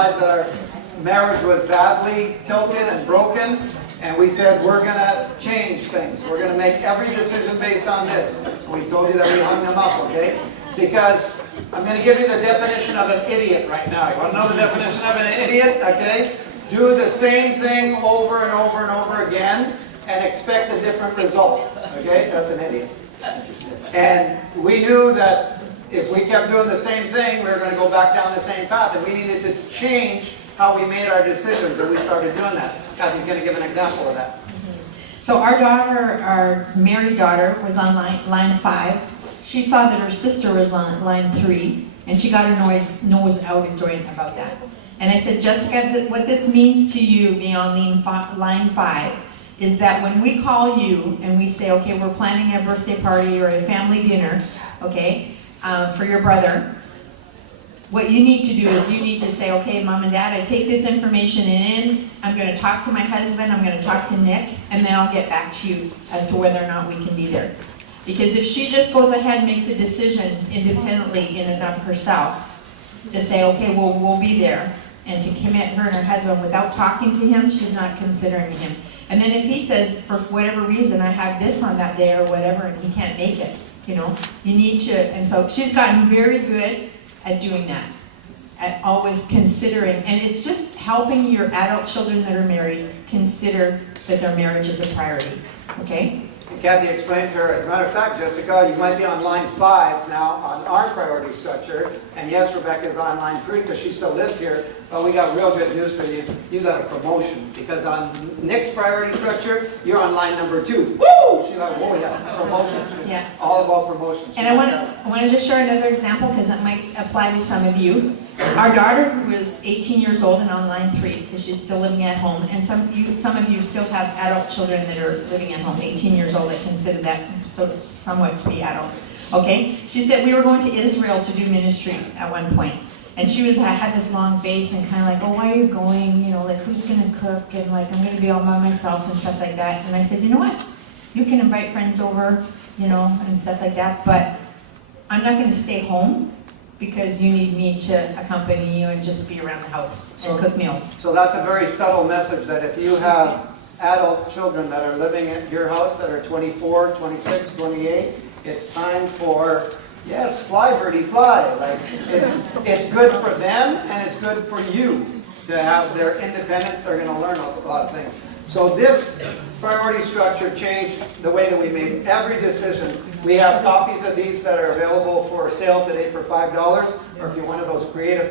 realized that our marriage was badly tilted and broken, and we said we're going to change things. We're going to make every decision based on this. And we told you that we hung them up, okay? Because I'm going to give you the definition of an idiot right now. You want to know the definition of an idiot? Okay? Do the same thing over and over and over again and expect a different result. Okay? That's an idiot. And we knew that if we kept doing the same thing, we were going to go back down the same path. And we needed to change how we made our decisions, and we started doing that. Kathy's going to give an example of that. So our daughter, our married daughter, was on line 5. She saw that her sister was on line 3, and she got her nose out and joined about that. And I said, Jessica, what this means to you being on line 5 is that when we call you and we say, okay, we're planning a birthday party or a family dinner, okay, for your brother, what you need to do is you need to say, okay, Mom and Dad, I take this information in, I'm going to talk to my husband, I'm going to talk to Nick, and then I'll get back to you as to whether or not we can be there. Because if she just goes ahead and makes a decision independently in and of herself, to say, okay, well, we'll be there, and to commit her and her husband without talking to him, she's not considering him. And then if he says, for whatever reason, I have this on that day or whatever, and he can't make it, you know, you need to, and so she's gotten very good at doing that, at always considering, and it's just helping your adult children that are married consider that their marriage is a priority, okay? And Kathy explained to her, as a matter of fact, Jessica, you might be on line 5 now on our priority structure, and yes, Rebecca's on line 3 because she still lives here, but we got real good news for you. You got a promotion, because on Nick's priority structure, you're on line number 2. Woo! She's like, whoa, yeah, promotion. Yeah. All about promotion. And I want to just share another example because it might apply to some of you. Our daughter, who is 18 years old and on line 3, because she's still living at home, and some of you still have adult children that are living at home, 18 years old, I consider that somewhat to be adult. Okay? She said we were going to Israel to do ministry at one point. And I had this long face and kind of like, oh, why are you going? You know, like, who's going to cook? And like, I'm going to be all by myself and stuff like that. And I said, you know what? You can invite friends over, you know, and stuff like that. But I'm not going to stay home because you need me to accompany you and just be around the house and cook meals. So that's a very subtle message that if you have adult children that are living at your house that are 24, 26, 28, it's time for, yes, fly, birdie, fly. Like, it's good for them and it's good for you to have their independence. They're going to learn a lot of things. So this priority structure changed the way that we made every decision. We have copies of these that are available for sale today for $5. Or if you're one of those creative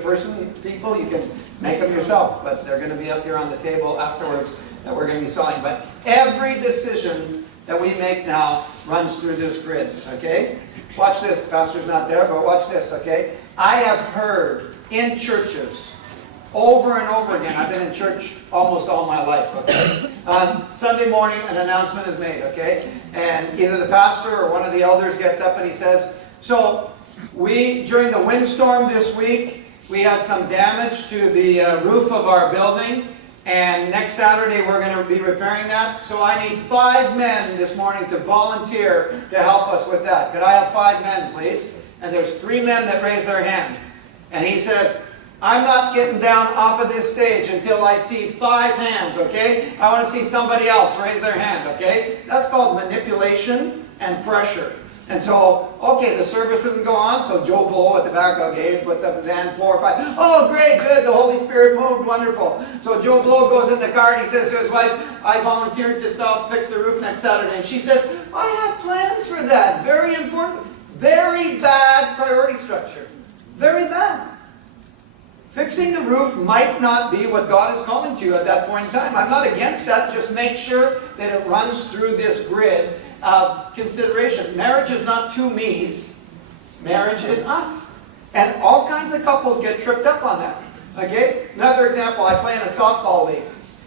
people, you can make them yourself. But they're going to be up here on the table afterwards that we're going to be selling. But every decision that we make now runs through this grid, okay? Watch this. Pastor's not there, but watch this, okay? I have heard in churches over and over again, I've been in church almost all my life, okay? On Sunday morning, an announcement is made, okay? And either the pastor or one of the elders gets up and he says, so during the windstorm this week, we had some damage to the roof of our building, and next Saturday we're going to be repairing that. So I need 5 men this morning to volunteer to help us with that. Could I have 5 men, please? And there's 3 men that raise their hands. And he says, I'm not getting down off of this stage until I see 5 hands, okay? I want to see somebody else raise their hand, okay? That's called manipulation and pressure. And so, okay, the service doesn't go on, so Joe Blow at the back, okay, puts up his hand, 4 or 5. Oh, great, good, the Holy Spirit moved, wonderful. So Joe Blow goes in the car and he says to his wife, I volunteered to help fix the roof next Saturday. And she says, I had plans for that. Very important. Very bad priority structure. Very bad. Fixing the roof might not be what God is calling to you at that point in time. I'm not against that. Just make sure that it runs through this grid of consideration. Marriage is not 2 me's. Marriage is us. And all kinds of couples get tripped up on that. Okay? Another example, I play in a softball league.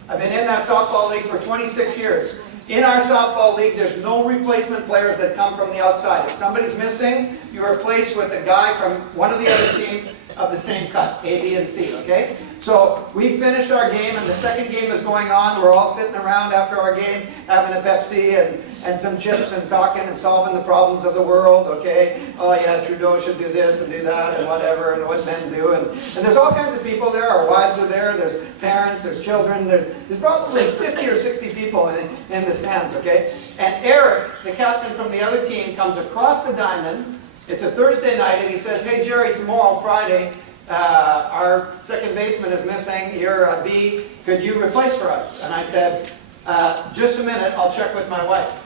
I've been in that softball league for 26 years. In our softball league, there's no replacement players that come from the outside. If somebody's missing, you are replaced with a guy from one of the other teams of the same cut, A, B, and C, okay? So we finished our game, and the second game is going on. We're all sitting around after our game, having a Pepsi and some chips and talking and solving the problems of the world, okay? Oh yeah, Trudeau should do this and do that and whatever, and what men do. And there's all kinds of people there. Our wives are there. There's parents. There's children. There's probably 50 or 60 people in the stands, okay? And Eric, the captain from the other team, comes across the diamond. It's a Thursday night, and he says, hey, Jerry, tomorrow, Friday, our second baseman is missing. You're B. Could you replace for us? And I said, just a minute. I'll check with my wife.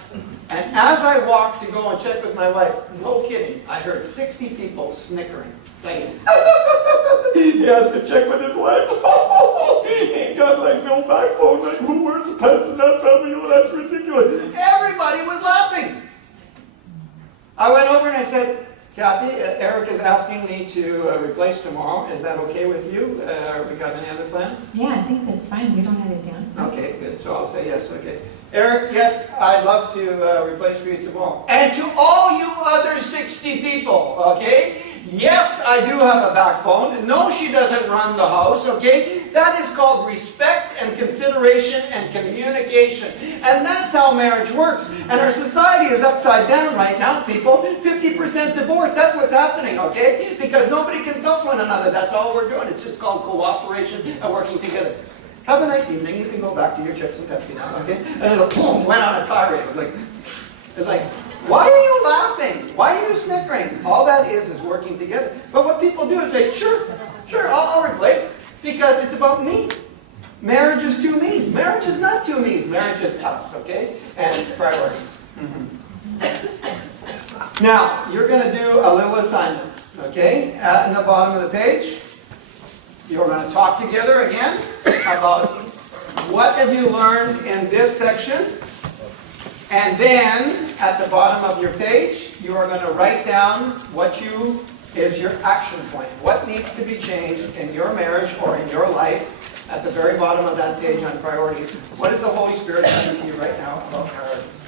And as I walked to go and check with my wife, no kidding, I heard 60 people snickering. Like, he has to check with his wife. He ain't got like no backbone. Like, who wears the pants in that family? Oh, that's ridiculous. Everybody was laughing. I went over and I said, Kathy, Eric is asking me to replace tomorrow. Is that okay with you? We got any other plans? Yeah, I think that's fine. We don't have it down. Okay, good. So I'll say yes. Okay. Eric, yes, I'd love to replace for you tomorrow. And to all you other 60 people, okay? Yes, I do have a backbone. No, she doesn't run the house, okay? That is called respect and consideration and communication. And that's how marriage works. And our society is upside down right now, people. 50% divorce, that's what's happening, okay? Because nobody consults one another. That's all we're doing. It's just called cooperation and working together. Have a nice evening. You can go back to your chips and Pepsi now, okay? And it boom, went on a tirade. It was like, why are you laughing? Why are you snickering? All that is working together. But what people do is say, sure, I'll replace, because it's about me. Marriage is two me's. Marriage is not two me's. Marriage is us, okay? And priorities. Now, you're going to do a little assignment, okay? In the bottom of the page, you're going to talk together again about what have you learned in this section. And then, at the bottom of your page, you are going to write down what is your action point. What needs to be changed in your marriage or in your life at the very bottom of that page on priorities. What is the Holy Spirit saying to you right now about priorities?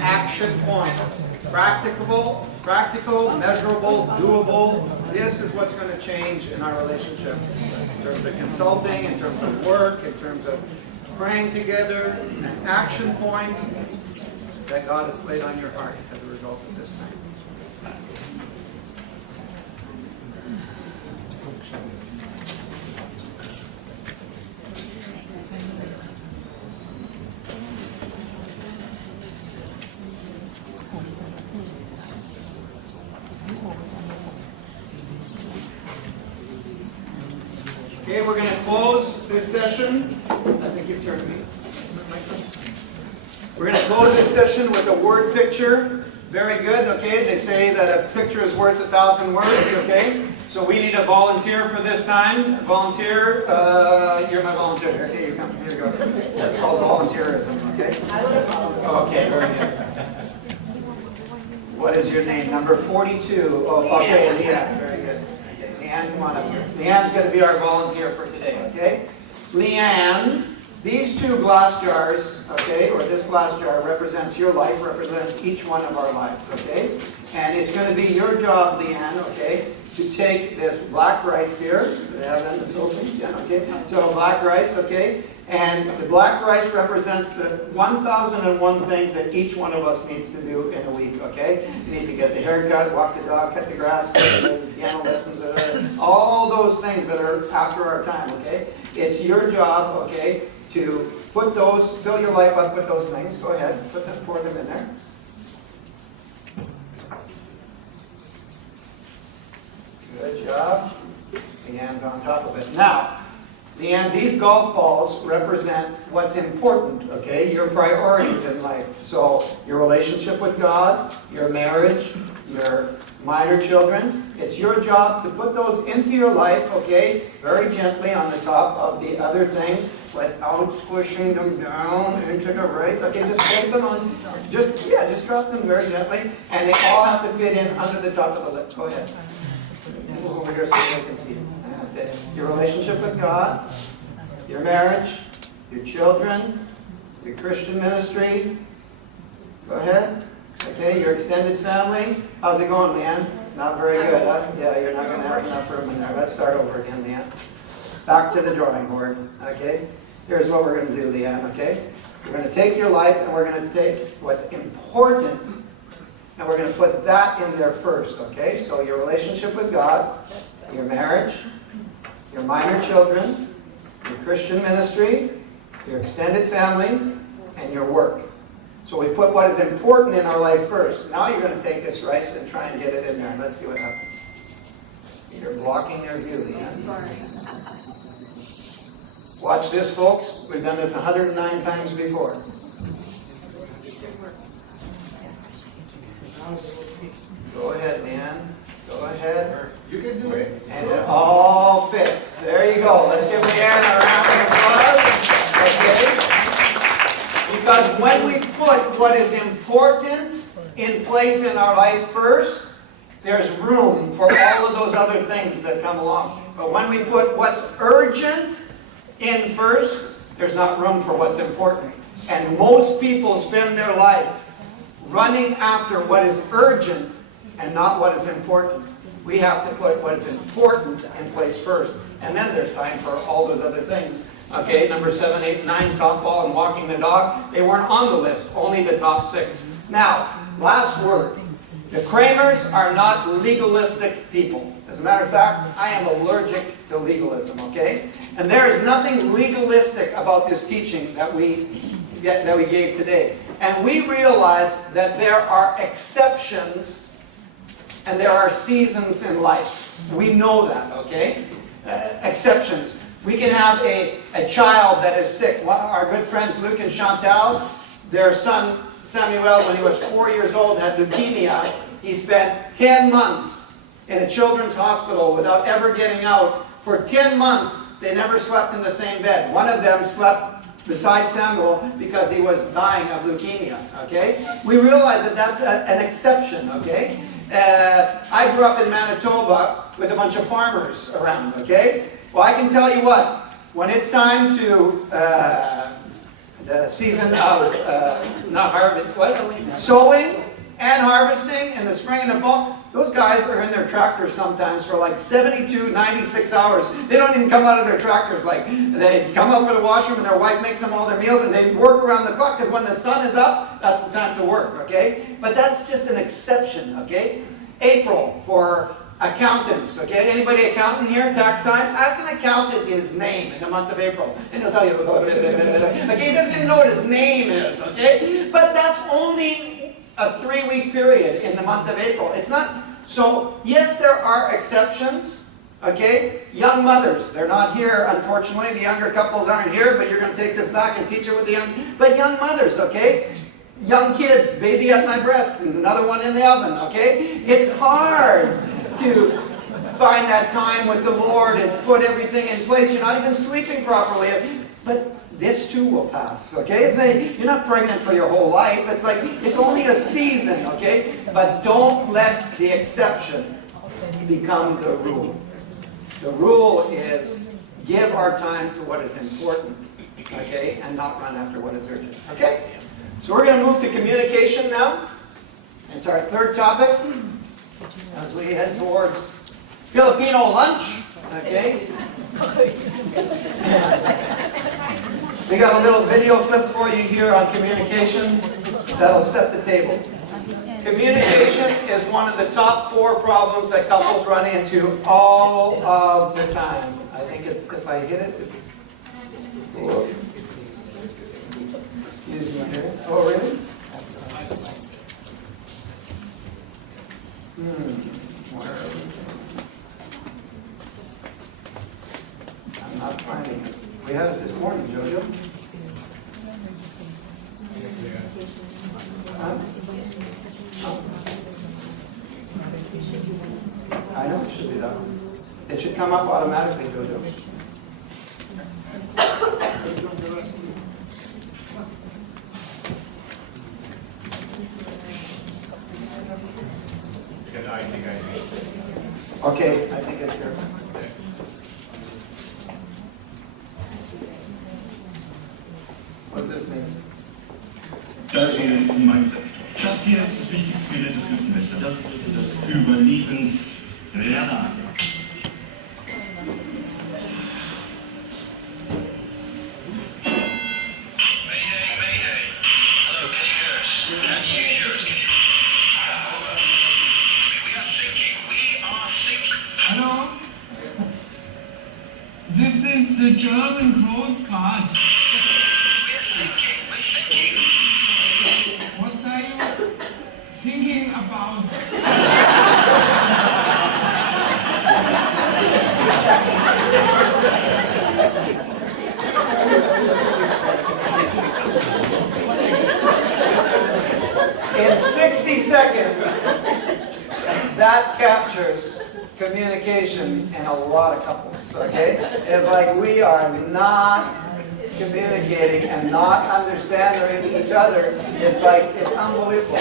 Action point. Practical, measurable, doable. This is what's going to change in our relationship. In terms of consulting, in terms of work, in terms of praying together, an action point that God has laid on your heart as a result of this time. Okay, we're going to close this session. I think you've turned me. We're going to close this session with a word picture. Very good, okay? They say that a picture is worth 1,000 words, okay? So we need a volunteer for this time. Volunteer, you're my volunteer. Okay, you come. Here you go. That's called volunteerism, okay? Okay, very good. What is your name? Number 42. Oh, okay, Leanne. Very good. Okay, Leanne, come on up here. Leanne's going to be our volunteer for today, okay? Leanne These two glass jars, okay, or this glass jar represents your life, represents each one of our lives, okay? And it's going to be your job, Leanne, okay, to take this black rice here. Do they have that in the Philippines? Yeah, okay. So black rice, okay? And the black rice represents the 1,001 things that each one of us needs to do in a week, okay? You need to get the haircut, walk the dog, cut the grass, get the piano lessons, all those things that are after our time, okay? It's your job, okay, to put those, fill your life up with those things. Go ahead, pour them in there. Good job. Leanne's on top of it. Now, Leanne, these golf balls represent what's important, okay? Your priorities in life. So, your relationship with God, your marriage, your minor children. It's your job to put those into your life, okay? Very gently on the top of the other things without squishing them down into the rice. Okay, just place them on, just drop them very gently. And they all have to fit in under the top of the lip. Go ahead. Move over here so they can see it. That's it. Your relationship with God, your marriage, your children, your Christian ministry. Go ahead. Okay, your extended family. How's it going, Leanne? Not very good, huh? Yeah, you're not going to have enough room in there. Let's start over again, Leanne. Back to the drawing board. Okay? Here's what we're going to do, Leanne, okay? We're going to take your life and we're going to take what's important and we're going to put that in there first, okay? So your relationship with God, your marriage, your minor children, your Christian ministry, your extended family, and your work. So we put what is important in our life first. Now you're going to take this rice and try and get it in there. And let's see what happens. You're blocking their view, Leanne. Sorry. Watch this, folks. We've done this 109 times before. Go ahead, Leanne. Go ahead. You can do it. And it all fits. There you go. Let's give Leanne a round of applause. Okay? Because when we put what is important in place in our life first, there's room for all of those other things that come along. But when we put what's urgent in first, there's not room for what's important. And most people spend their life running after what is urgent and not what is important. We have to put what is important in place first. And then there's time for all those other things. Okay, number 7, 8, 9, softball and walking the dog. They weren't on the list, only the top 6. Now, last word. The Kramers are not legalistic people. As a matter of fact, I am allergic to legalism, okay? And there is nothing legalistic about this teaching that we gave today. And we realize that there are exceptions and there are seasons in life. We know that, okay? Exceptions. We can have a child that is sick. Our good friends Luke and Chantal, their son Samuel, when he was 4 years old, had leukemia. He spent 10 months in a children's hospital without ever getting out. For 10 months, they never slept in the same bed. One of them slept beside Samuel because he was dying of leukemia, okay? We realize that that's an exception, okay? I grew up in Manitoba with a bunch of farmers around, okay? Well, I can tell you what, when it's time to, the season of, not harvest, what? Sowing and harvesting in the spring and the fall, those guys are in their tractors sometimes for like 72, 96 hours. They don't even come out of their tractors. Like, they come out for the washroom and their wife makes them all their meals and they work around the clock because when the sun is up, that's the time to work, okay? But that's just an exception, okay? April for accountants, okay? Anybody accountant here? Tax time? Ask an accountant his name in the month of April, and he'll tell you, okay? He doesn't even know what his name is, okay? But that's only a 3-week period in the month of April. It's not, so yes, there are exceptions, okay? Young mothers, they're not here, unfortunately. The younger couples aren't here, but you're going to take this back and teach it with the young, but young mothers, okay? Young kids, baby at my breast, and another one in the oven, okay? It's hard to find that time with the Lord and put everything in place. You're not even sleeping properly. But this too will pass, okay? It's like, you're not pregnant for your whole life. It's like, it's only a season, okay? But don't let the exception become the rule. The rule is give our time to what is important. okay, and not run after what is urgent. Okay? So we're going to move to communication now. It's our third topic as we head towards Filipino lunch. Okay? We got a little video clip for you here on communication that'll set the table. Communication is one of the top 4 problems that couples run into all of the time. I think it's, if I hit it. Whoops. Excuse me here. Oh, really? Where are we? I'm not finding it. We had it this morning, Jojo. Huh? I know it should be that one. It should come up automatically, Jojo. Okay, I think it's there. What's this name? Das hier ist ein Mindset. Das hier ist das wichtigste Gerät des Küstenwächters. Das Überlebensradar. Hello? This is the German Coast Guard. What are you thinking about? In 60 seconds, that captures communication in a lot of couples, okay? If like we are not communicating and not understanding each other, it's like, it's unbelievable.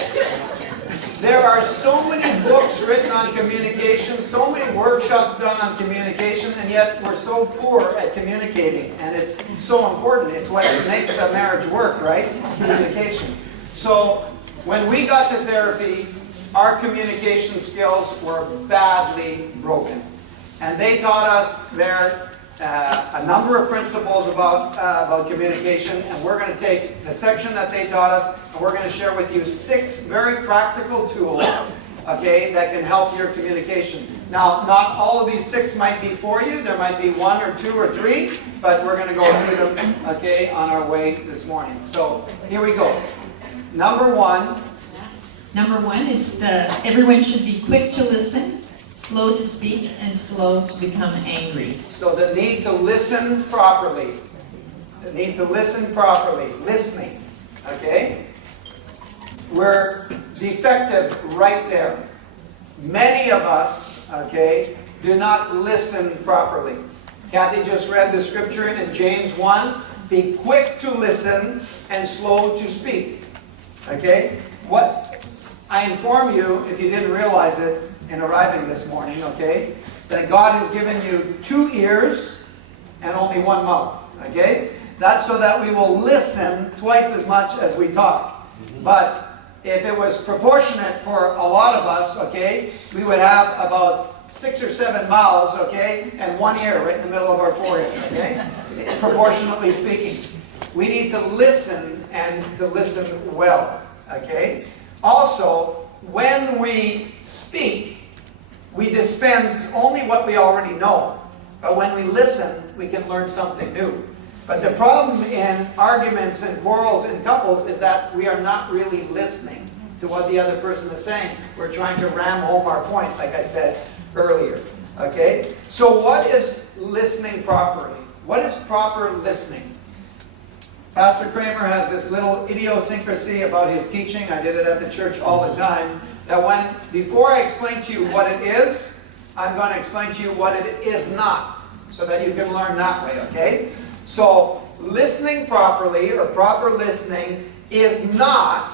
There are so many books written on communication, so many workshops done on communication, and yet we're so poor at communicating. And it's so important. It's what makes a marriage work, right? Communication. So when we got to therapy, our communication skills were badly broken. And they taught us there a number of principles about communication, and we're going to take the section that they taught us, and we're going to share with you 6 very practical tools, okay, that can help your communication. Now, not all of these 6 might be for you. There might be 1 or 2 or 3, but we're going to go through them, okay, on our way this morning. So, here we go. Number 1. Number 1 is everyone should be quick to listen, slow to speak, and slow to become angry. So the need to listen properly. The need to listen properly. Listening. Okay? We're defective right there. Many of us, okay, do not listen properly. Kathy just read the scripture in James 1. Be quick to listen and slow to speak. Okay? What I inform you, if you didn't realize it in arriving this morning, okay, that God has given you 2 ears and only 1 mouth, okay? That's so that we will listen twice as much as we talk. But if it was proportionate for a lot of us, okay, we would have about 6 or 7 mouths, okay, and 1 ear right in the middle of our forehead, okay? Proportionately speaking. We need to listen and to listen well, okay? Also, when we speak, we dispense only what we already know. But when we listen, we can learn something new. But the problem in arguments and quarrels in couples is that we are not really listening to what the other person is saying. We're trying to ram home our point, like I said earlier. Okay? So what is listening properly? What is proper listening? Pastor Kramer has this little idiosyncrasy about his teaching. I did it at the church all the time. That before I explain to you what it is, I'm going to explain to you what it is not, so that you can learn that way, okay? So, listening properly, or proper listening, is not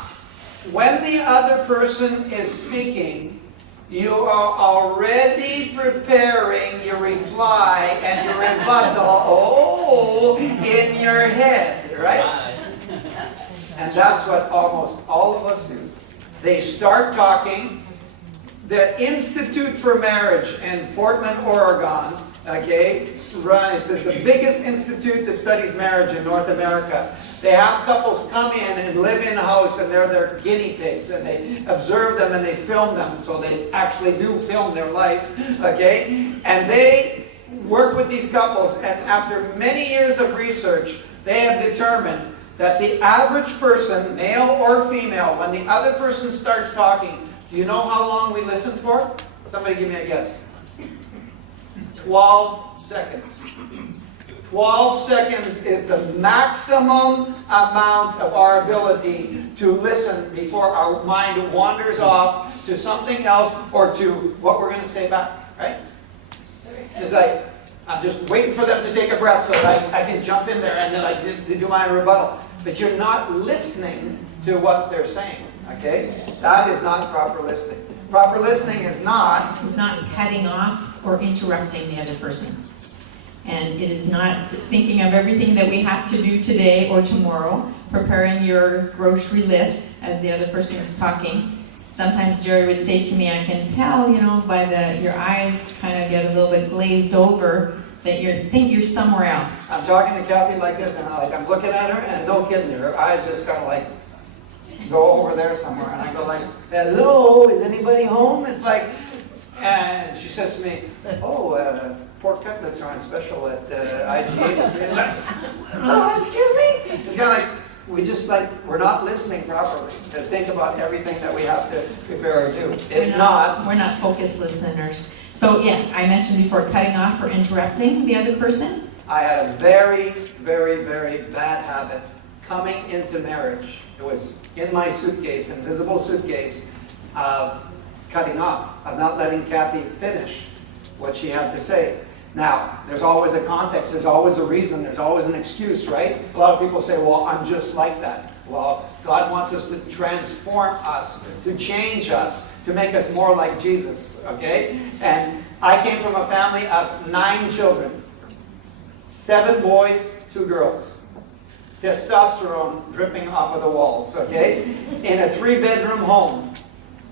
when the other person is speaking, you are already preparing your reply and your rebuttal. Oh, hello in your head, right? And that's what almost all of us do. They start talking. The Institute for Marriage in Portland, Oregon, okay, it's the biggest institute that studies marriage in North America. They have couples come in and live in a house, and they're their guinea pigs, and they observe them and they film them, so they actually do film their life, okay? And they work with these couples, and after many years of research, they have determined that the average person, male or female, when the other person starts talking, do you know how long we listen for? Somebody give me a guess. 12 seconds. 12 seconds is the maximum amount of our ability to listen before our mind wanders off to something else or to what we're going to say back, right? It's like, I'm just waiting for them to take a breath so that I can jump in there and then I do my rebuttal. But you're not listening to what they're saying, okay? That is not proper listening. Proper listening is not cutting off or interrupting the other person. And it is not thinking of everything that we have to do today or tomorrow, preparing your grocery list as the other person is talking. Sometimes Jerry would say to me, I can tell, by your eyes kind of get a little bit glazed over, that you think you're somewhere else. I'm talking to Kathy like this, and I'm looking at her, and no kidding, her eyes just kind of like go over there somewhere, and I go like, hello, is anybody home? It's like, and she says to me, oh, pork cutlets are on special at IGA. Like, oh, excuse me? It's kind of like, we're not listening properly to think about everything that we have to prepare or do. We're not focused listeners. So yeah, I mentioned before cutting off or interrupting the other person. I had a very, very, very bad habit coming into marriage. It was in my suitcase, invisible suitcase, of cutting off, of not letting Kathy finish what she had to say. Now, there's always a context, there's always a reason, there's always an excuse, right? A lot of people say, well, I'm just like that. Well, God wants us to transform us, to change us, to make us more like Jesus, okay? And I came from a family of 9 children. 7 boys, 2 girls. Testosterone dripping off of the walls, okay? In a 3-bedroom home.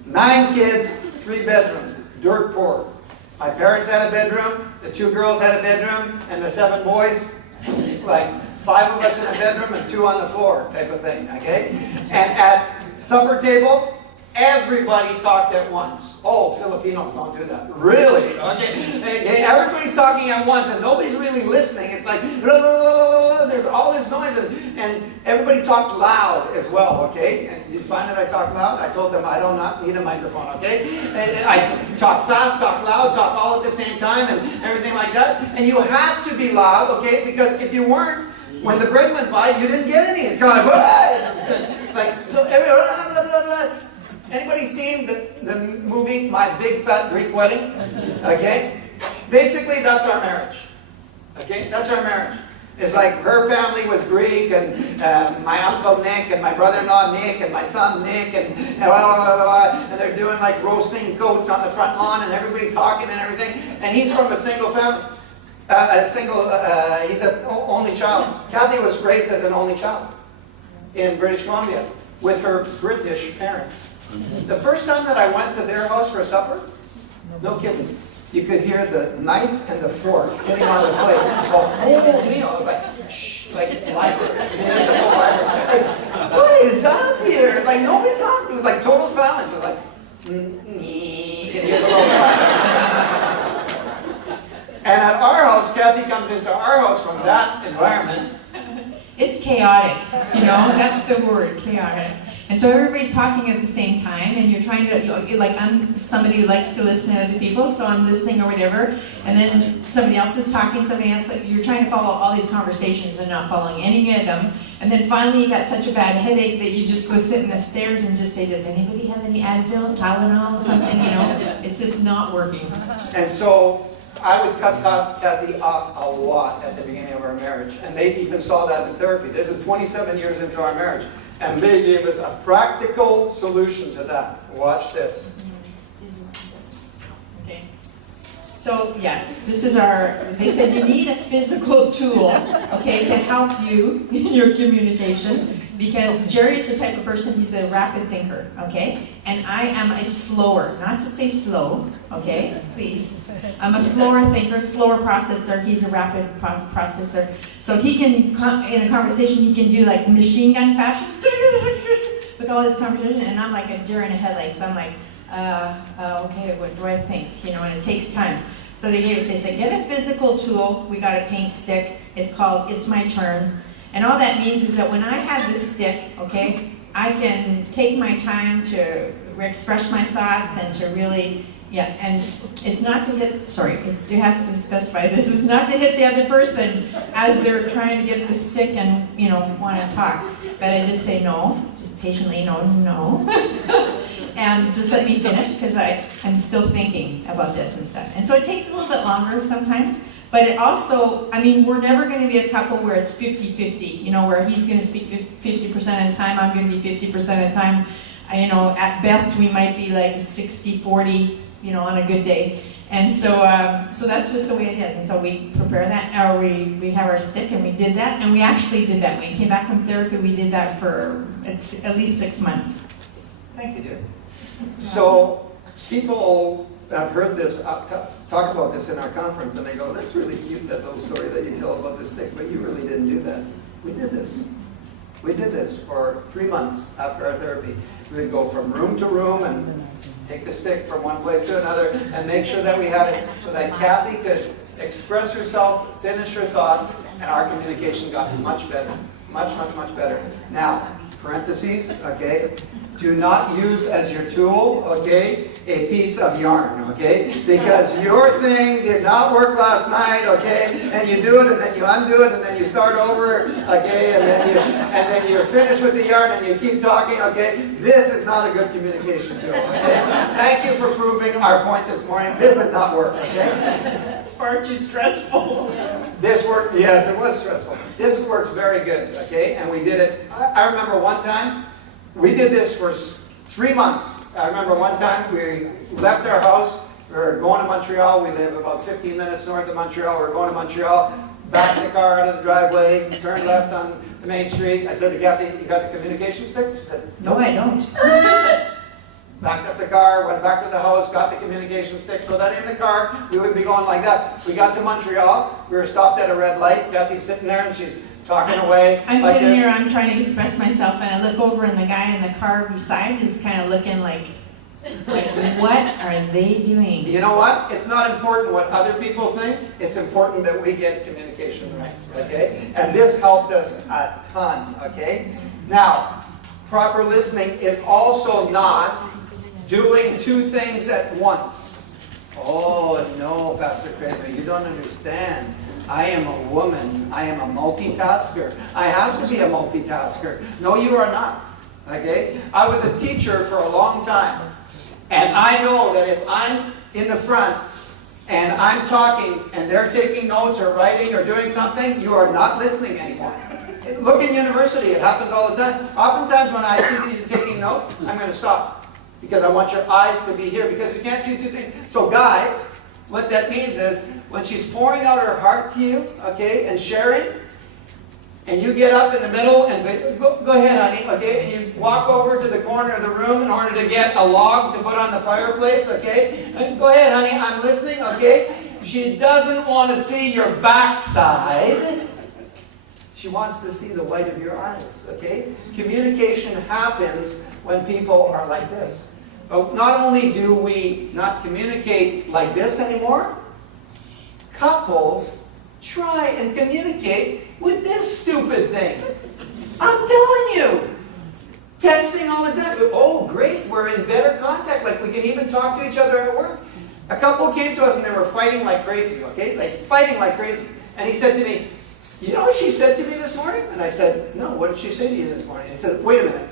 9 kids, 3 bedrooms, dirt poor. My parents had a bedroom, the 2 girls had a bedroom, and the 7 boys, like 5 of us in a bedroom and 2 on the floor type of thing, okay? And at supper table, everybody talked at once. Oh, Filipinos don't do that. Really? Okay. Everybody's talking at once and nobody's really listening. It's like, blah, blah, blah, blah, there's all this noise and everybody talked loud as well, okay? And you find that I talk loud? I told them I do not need a microphone, okay? And I talk fast, talk loud, talk all at the same time and everything like that. And you had to be loud, okay? Because if you weren't, when the break went by, you didn't get any. It's kind of like, so everybody, blah, blah, blah. Anybody seen the movie My Big Fat Greek Wedding? Okay? Basically, that's our marriage. Okay? That's our marriage. It's like her family was Greek, and my uncle Nick, and my brother-in-law Nick, and my son Nick, and blah, blah, blah, blah, blah, and they're doing like roasting goats on the front lawn, and everybody's talking and everything. And he's from a single family. He's an only child. Kathy was raised as an only child in British Columbia with her British parents. The first time that I went to their house for supper, no kidding, you could hear the knife and the fork hitting on the plate. The whole meal. It was like, shh, like library, municipal library. Like, what is up here? Like nobody talked. It was like total silence. It was like, you could hear the little And at our house, Kathy comes into our house from that environment. It's chaotic, that's the word, chaotic. And so everybody's talking at the same time, and you're trying to, like I'm somebody who likes to listen to other people, so I'm listening or whatever, and then somebody else is talking, you're trying to follow all these conversations and not following any of them, and then finally you got such a bad headache that you just go sit in the stairs and just say, does anybody have any Advil, Tylenol, something, it's just not working. And so I would cut Kathy off a lot at the beginning of our marriage, and they even saw that in therapy. This is 27 years into our marriage. And they gave us a practical solution to that. Watch this. Okay. So, yeah, this is they said you need a physical tool, okay, to help you in your communication, because Jerry is the type of person, he's a rapid thinker, okay? And I am a slower, not to say slow, okay, please. I'm a slower thinker, slower processor, he's a rapid processor. So he can, in a conversation, he can do like machine gun fashion, with all his conversation, and I'm like a deer in a headlight, so I'm like, okay, what do I think? And it takes time. So they said, get a physical tool. We got a paint stick. It's called It's My Turn. And all that means is that when I have this stick, okay, I can take my time to express my thoughts and to really, and it's not to hit, it has to specify this, is not to hit the other person as they're trying to get the stick and, want to talk. But I just say no, just patiently, no. And just let me finish, because I'm still thinking about this and stuff. And so it takes a little bit longer sometimes, but it also, we're never going to be a couple where it's 50-50, where he's going to speak 50% of the time, I'm going to be 50% of the time. At best we might be like 60-40, on a good day. And so that's just the way it is. And so we prepare that, or we have our stick, and we did that, and we actually did that. When we came back from therapy, we did that for at least 6 months. Thank you, dear. So people have heard this, talk about this in our conference, and they go, that's really cute, that little story that you tell about the stick, but you really didn't do that. We did this. We did this for 3 months after our therapy. We would go from room to room and take the stick from one place to another and make sure that we had it so that Kathy could express herself, finish her thoughts, and our communication got much better. Much, much, much better. Now, parentheses, okay? Do not use as your tool, okay, a piece of yarn, okay? Because your thing did not work last night, okay? And you do it, and then you undo it, and then you start over, okay? And then you're finished with the yarn, and you keep talking, okay? This is not a good communication tool, okay? Thank you for proving our point this morning. This does not work, okay? It's far too stressful. This worked, yes, it was stressful. This works very good, okay? And we did it, I remember one time, we did this for 3 months. I remember one time we left our house, we were going to Montreal, we live about 15 minutes north of Montreal, we were going to Montreal, backed the car out of the driveway, turned left on the main street. I said to Kathy, you got the communication stick? She said, No, I don't. Backed up the car, went back to the house, got the communication stick, so that in the car, we would be going like that. We got to Montreal, we were stopped at a red light, Kathy's sitting there and she's talking away. I'm like sitting this. here, I'm trying to express myself, and I look over, and the guy in the car beside is kind of looking like, what are they doing? You know what? It's not important what other people think. It's important that we get communication right, okay? And this helped us a ton, okay? Now, proper listening is also not doing two things at once. Oh, no, Pastor Kramer, you don't understand. I am a woman. I am a multitasker. I have to be a multitasker. No, you are not. Okay? I was a teacher for a long time. And I know that if I'm in the front and I'm talking and they're taking notes or writing or doing something, you are not listening anymore. Look in university. It happens all the time. Oftentimes when I see that you're taking notes, I'm going to stop. Because I want your eyes to be here. Because we can't do two things. So guys, what that means is, when she's pouring out her heart to you, okay, and sharing, and you get up in the middle and say, go ahead, honey, okay, and you walk over to the corner of the room in order to get a log to put on the fireplace, okay, and go ahead, honey, I'm listening, okay. She doesn't want to see your backside. She wants to see the white of your eyes, okay. Communication happens when people are like this. But not only do we not communicate like this anymore, couples try and communicate with this stupid thing. I'm telling you. Texting all the time. Oh, great, we're in better contact. Like we can even talk to each other at work. A couple came to us and they were fighting like crazy, okay? Like fighting like crazy. And he said to me, you know what she said to me this morning? And I said, no, what did she say to you this morning? And he said, wait a minute.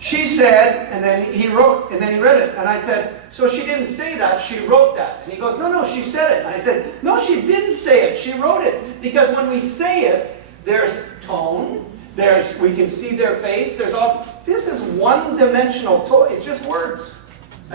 She said, and then he wrote, and then he read it. And I said, so she didn't say that, she wrote that. And he goes, no, she said it. And I said, no, she didn't say it, she wrote it. Because when we say it, there's tone, we can see their face, this is one-dimensional, it's just words.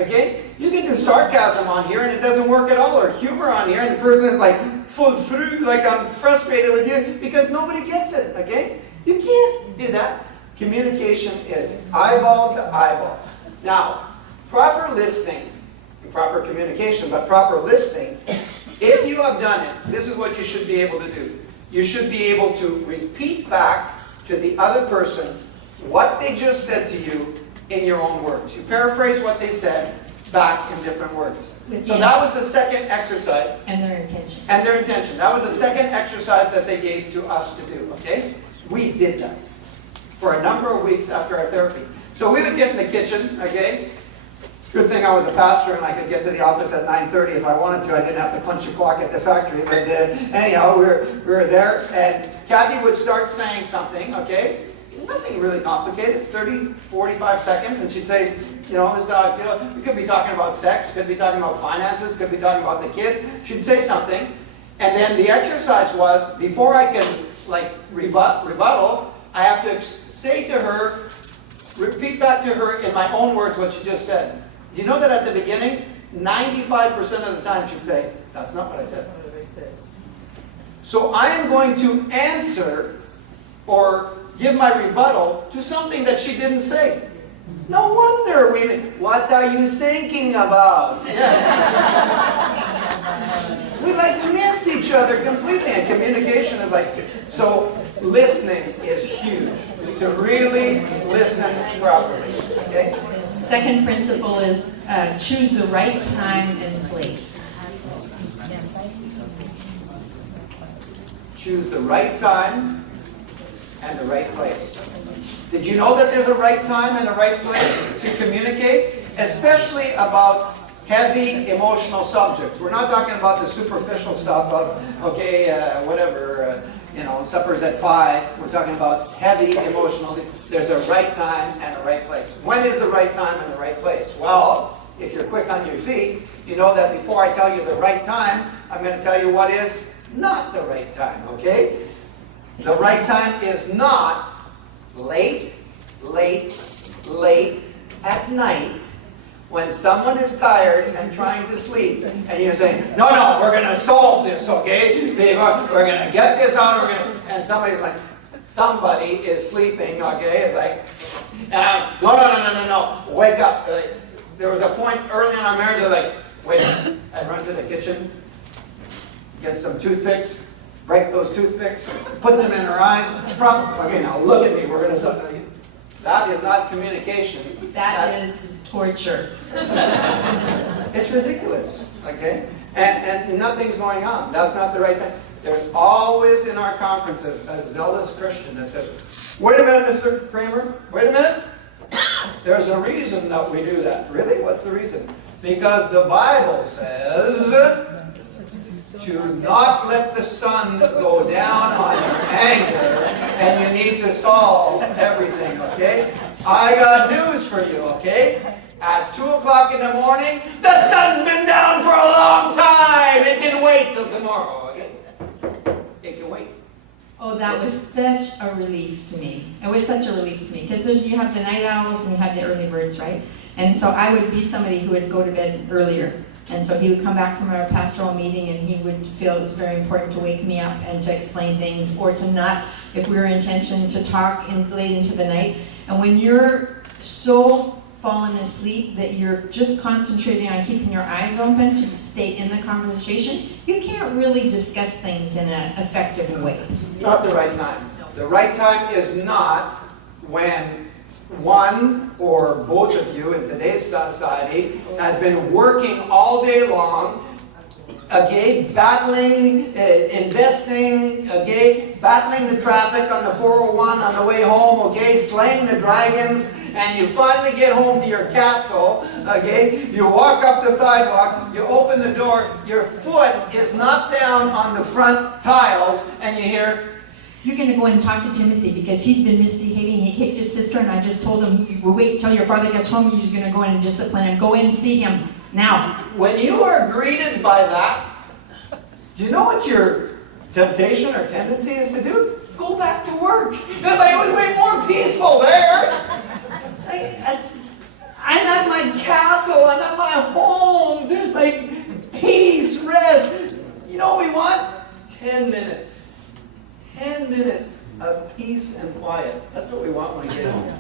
Okay? You can do sarcasm on here and it doesn't work at all, or humor on here and the person is like full through, like I'm frustrated with you because nobody gets it. Okay? You can't do that. Communication is eyeball to eyeball. Now, proper listening, proper communication, but proper listening, if you have done it, this is what you should be able to do. You should be able to repeat back to the other person what they just said to you in your own words. You paraphrase what they said back in different words. So that was the second exercise. And their intention. And their intention. That was the second exercise that they gave to us to do, okay? We did that for a number of weeks after our therapy. So we would get in the kitchen, okay? It's a good thing I was a pastor and I could get to the office at 9:30 if I wanted to. I didn't have to punch a clock at the factory. But anyhow, we were there and Kathy would start saying something, okay? Nothing really complicated, 30, 45 seconds, and she'd say, you know, this is how I feel. We could be talking about sex, could be talking about finances, could be talking about the kids. She'd say something, and then the exercise was, before I can, like, rebuttal, I have to say to her, repeat back to her in my own words what she just said. Do you know that at the beginning, 95% of the time she'd say, that's not what I said. So I am going to answer or give my rebuttal to something that she didn't say. No wonder what are you thinking about? Yeah. We like miss each other completely, and communication is like, so listening is huge. To really listen properly, okay? Second principle is choose the right time and place. Choose the right time and the right place. Did you know that there's a right time and a right place to communicate? Especially about heavy emotional subjects. We're not talking about the superficial stuff of, okay, whatever, you know, supper's at 5. We're talking about heavy emotional. There's a right time and a right place. When is the right time and the right place? Well, if you're quick on your feet, you know that before I tell you the right time, I'm going to tell you what is not the right time, okay? The right time is not late at night when someone is tired and trying to sleep, and you're saying, no, we're going to solve this, okay? We're going to get this out, and somebody's like, somebody is sleeping, okay? It's like, no, wake up. There was a point early in our marriage, I was like, wait a minute. I'd run to the kitchen, get some toothpicks, break those toothpicks, put them in her eyes. Okay, now look at me. We're going to. That is not communication. That is torture. It's ridiculous. Okay, and nothing's going on. That's not the right thing. There's always in our conferences a zealous Christian that says, "Wait a minute, Mr. Kramer. Wait a minute. There's a reason that we do that. Really? What's the reason? Because the Bible says to not let the sun go down on your anger, and you need to solve everything, okay? I got news for you, okay? At 2 o'clock in the morning, the sun's been down for a long time. It can wait till tomorrow, okay? It can wait. Oh, that was such a relief to me. It was such a relief to me because you have the night owls and you have the early birds, right? And so I would be somebody who would go to bed earlier. And so he would come back from our pastoral meeting and he would feel it was very important to wake me up and to explain things, or to not, if we were in intention, to talk late into the night. And when you're so fallen asleep that you're just concentrating on keeping your eyes open to stay in the conversation, you can't really discuss things in an effective way. It's not the right time. The right time is not when one or both of you in today's society has been working all day long, okay, battling, investing, okay, battling the traffic on the 401 on the way home, okay, slaying the dragons, and you finally get home to your castle, okay, you walk up the sidewalk, you open the door, your foot is not down on the front tiles, and you hear, "You're going to go and talk to Timothy because he's been misbehaving. He kicked his sister, and I just told him, we'll wait until your father gets home. You're just going to go in and discipline him. Go in and see him now." When you are greeted by that, do you know what your temptation or tendency is to do? Go back to work. Because like, it was way more peaceful there. I'm at my castle, I'm at That's what we want when we get home.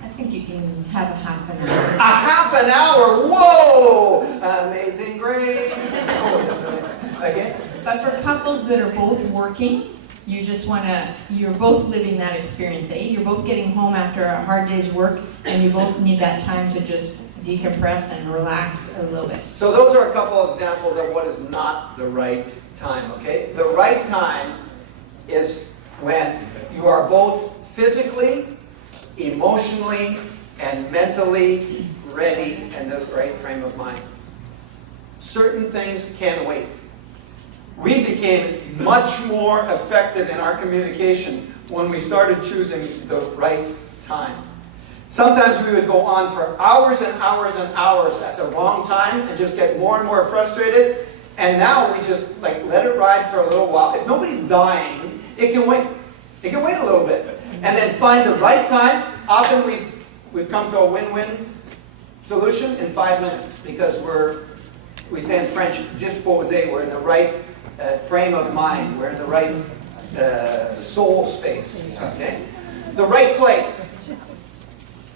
I think you can have a half an hour. A half an hour, whoa! Amazing grace. Oh, that's amazing. Okay? But for couples that are both working, you're both living that experience, eh? You're both getting home after a hard day's work, and you both need that time to just decompress and relax a little bit. So those are a couple of examples of what is not the right time, okay? The right time is when you are both physically, emotionally, and mentally ready and the right frame of mind. Certain things can wait. We became much more effective in our communication when we started choosing the right time. Sometimes we would go on for hours and hours and hours at the wrong time and just get more and more frustrated. And now we just let it ride for a little while. If nobody's dying, it can wait. It can wait a little bit. And then find the right time. Often we've come to a win-win solution in 5 minutes because we say in French, disposé. We're in the right frame of mind. We're in the right soul space. Okay? The right place.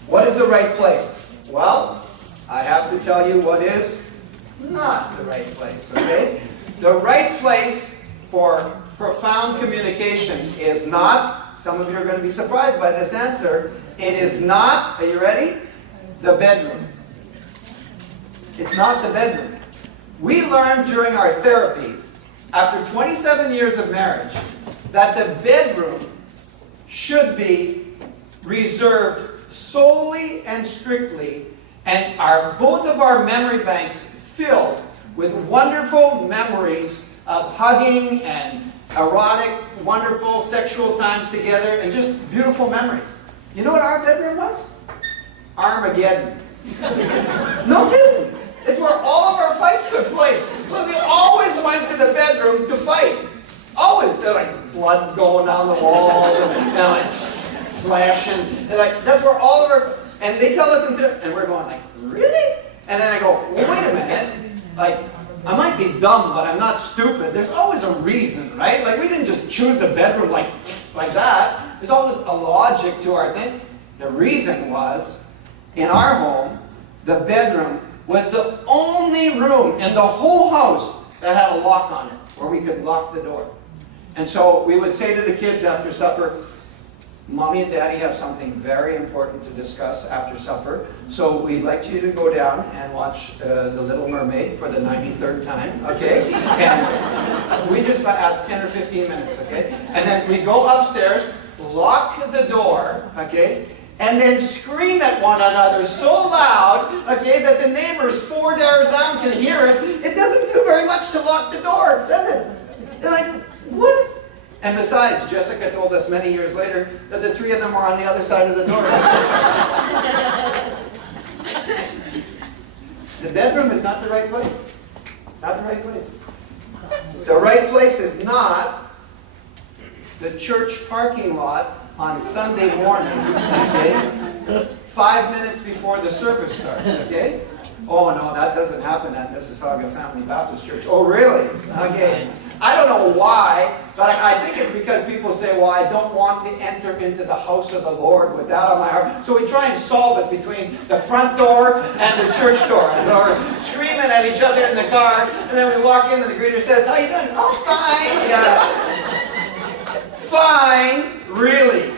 What is the right place? Well, I have to tell you what is not the right place. Okay? The right place for profound communication is not, some of you are going to be surprised by this answer, it is not, are you ready? The bedroom. It's not the bedroom. We learned during our therapy, after 27 years of marriage, that the bedroom should be reserved solely and strictly, and both of our memory banks filled with wonderful memories of hugging and erotic, wonderful sexual times together, and just beautiful memories. You know what our bedroom was? Armageddon. No kidding. It's where all of our fights took place. So we always went to the bedroom to fight. Always. There's like blood going down the wall and like flashing. That's where all of our, and they tell us, and we're going like, really? And then I go, well, wait a minute. Like, I might be dumb, but I'm not stupid. There's always a reason, right? Like, we didn't just choose the bedroom like that. There's always a logic to our thing. The reason was, in our home, the bedroom was the only room in the whole house that had a lock on it, where we could lock the door. And so we would say to the kids after supper, Mommy and Daddy have something very important to discuss after supper, so we'd like you to go down and watch The Little Mermaid for the 93rd time, okay? And we just have 10 or 15 minutes, okay? And then we go upstairs, lock the door, okay? And then scream at one another so loud, okay, that the neighbors 4 doors down can hear it. It doesn't do very much to lock the door, does it? They're like, what? And besides, Jessica told us many years later that the 3 of them are on the other side of the door. The bedroom is not the right place. Not the right place. The right place is not the church parking lot on Sunday morning, okay? 5 minutes before the service starts, okay? Oh no, that doesn't happen at Mississauga Family Baptist Church. Oh really? Okay. I don't know why, but I think it's because people say, well, I don't want to enter into the house of the Lord with that on my heart. So we try and solve it between the front door and the church door. So we're screaming at each other in the car, and then we walk in and the greeter says, how you doing? Oh, fine. Yeah. Fine, really.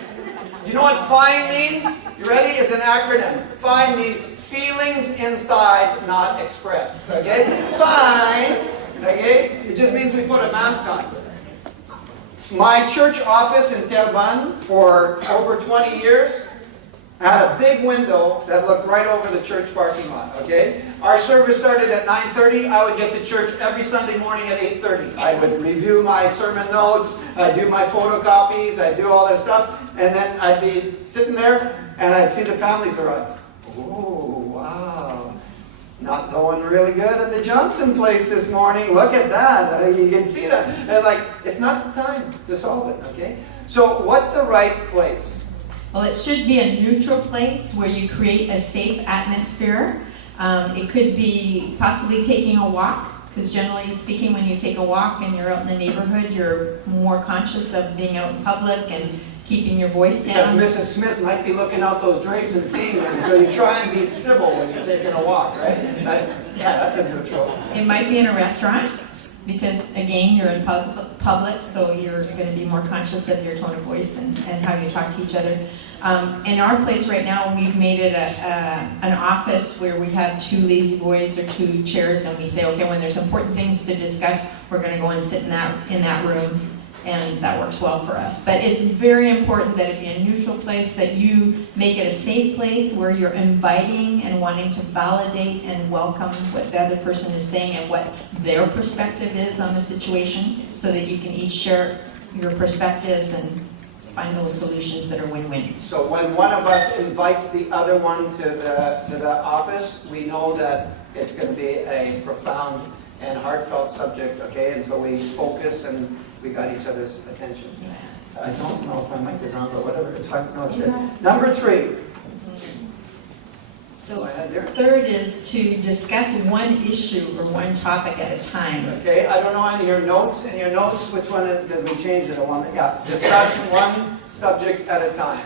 You know what fine means? You ready? It's an acronym. Fine means feelings inside, not expressed. Okay? Fine. Okay? It just means we put a mask on. My church office in Terrebonne for over 20 years had a big window that looked right over the church parking lot. Okay? Our service started at 9:30. I would get to church every Sunday morning at 8:30. I would review my sermon notes. I'd do my photocopies. I'd do all this stuff. And then I'd be sitting there and I'd see the families arrive. Oh, wow. Not going really good at the Johnson place this morning. Look at that. You can see that. And like, it's not the time to solve it, okay? So what's the right place? Well, it should be a neutral place where you create a safe atmosphere. It could be possibly taking a walk, because generally speaking, when you take a walk and you're out in the neighborhood, you're more conscious of being out in public and keeping your voice Because down. Mrs. Smith might be looking out those drapes and seeing them, so you try and be civil when you're taking a walk, right? Yeah, that's a neutral. It might be in a restaurant, because again, you're in public, so you're gonna be more conscious of your tone of voice and how you talk to each other. In our place right now, we've made it an office where we have 2 lazy boys or 2 chairs, and we say, okay, when there's important things to discuss, we're gonna go and sit in that room, and that works well for us. But it's very important that it be a neutral place, that you make it a safe place where you're inviting and wanting to validate and welcome what the other person is saying and what their perspective is on the situation, so that you can each share your perspectives and find those solutions that are win-win. So when one of us invites the other one to the office, we know that it's going to be a profound and heartfelt subject, okay? And so we focus and we got each other's attention. Yeah. I don't know if my mic is on, but whatever, it's fine. No, it's good. Number 3. So Go ahead there. third is to discuss one issue or one topic at a time. Okay, I don't know in your notes, which one did we change it? Yeah, discuss one subject at a time.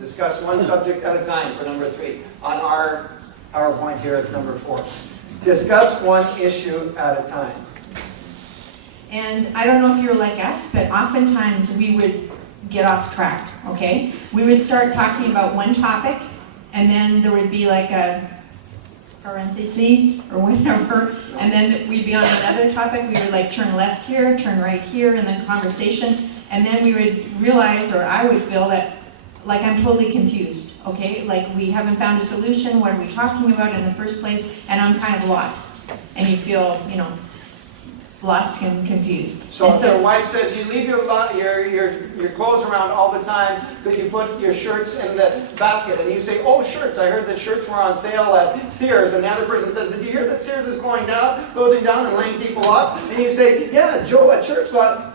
Discuss one subject at a time for number 3. On our PowerPoint here, it's number 4. Discuss one issue at a time. And I don't know if you're like us, but oftentimes we would get off track, okay? We would start talking about one topic, and then there would be like a parentheses or whatever, and then we'd be on another topic. We would like turn left here, turn right here in the conversation, and then we would realize, or I would feel that, like, I'm totally confused, okay? Like, we haven't found a solution. What are we talking about in the first place? And I'm kind of lost. And you feel, lost and confused. So And if your wife says you leave your clothes around all the time, but you put your shirts in the basket, and you say, oh, shirts, I heard that shirts were on sale at Sears, and the other person says, did you hear that Sears is closing down and laying people off? And you say, yeah, Joe at church lot.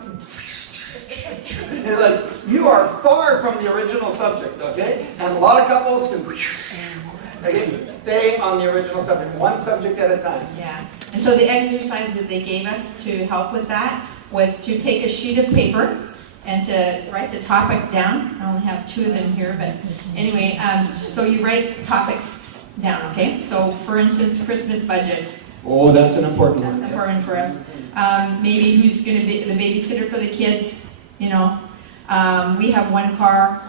It's like, you are far from the original subject, okay? And a lot of couples can stay on the original subject, one subject at a time. Yeah. And so the exercise that they gave us to help with that was to take a sheet of paper and to write the topic down. I only have 2 of them here, but anyway, so you write topics down, okay? So for instance, Christmas budget. Oh, that's an important one. That's important for us. Maybe who's going to be the babysitter for the kids, we have 1 car,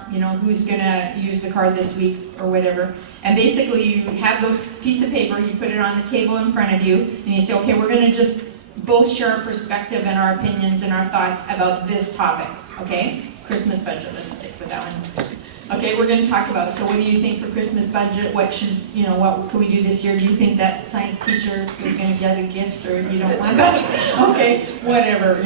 who's going to use the car this week or whatever. And basically you have those piece of paper, you put it on the table in front of you, and you say, okay, we're going to just both share our perspective and our opinions and our thoughts about this topic, okay? Christmas budget, let's stick with that one. Okay, we're going to talk about, so what do you think for Christmas budget? What can we do this year? Do you think that science teacher is going to get a gift, or you don't want that? Okay, whatever,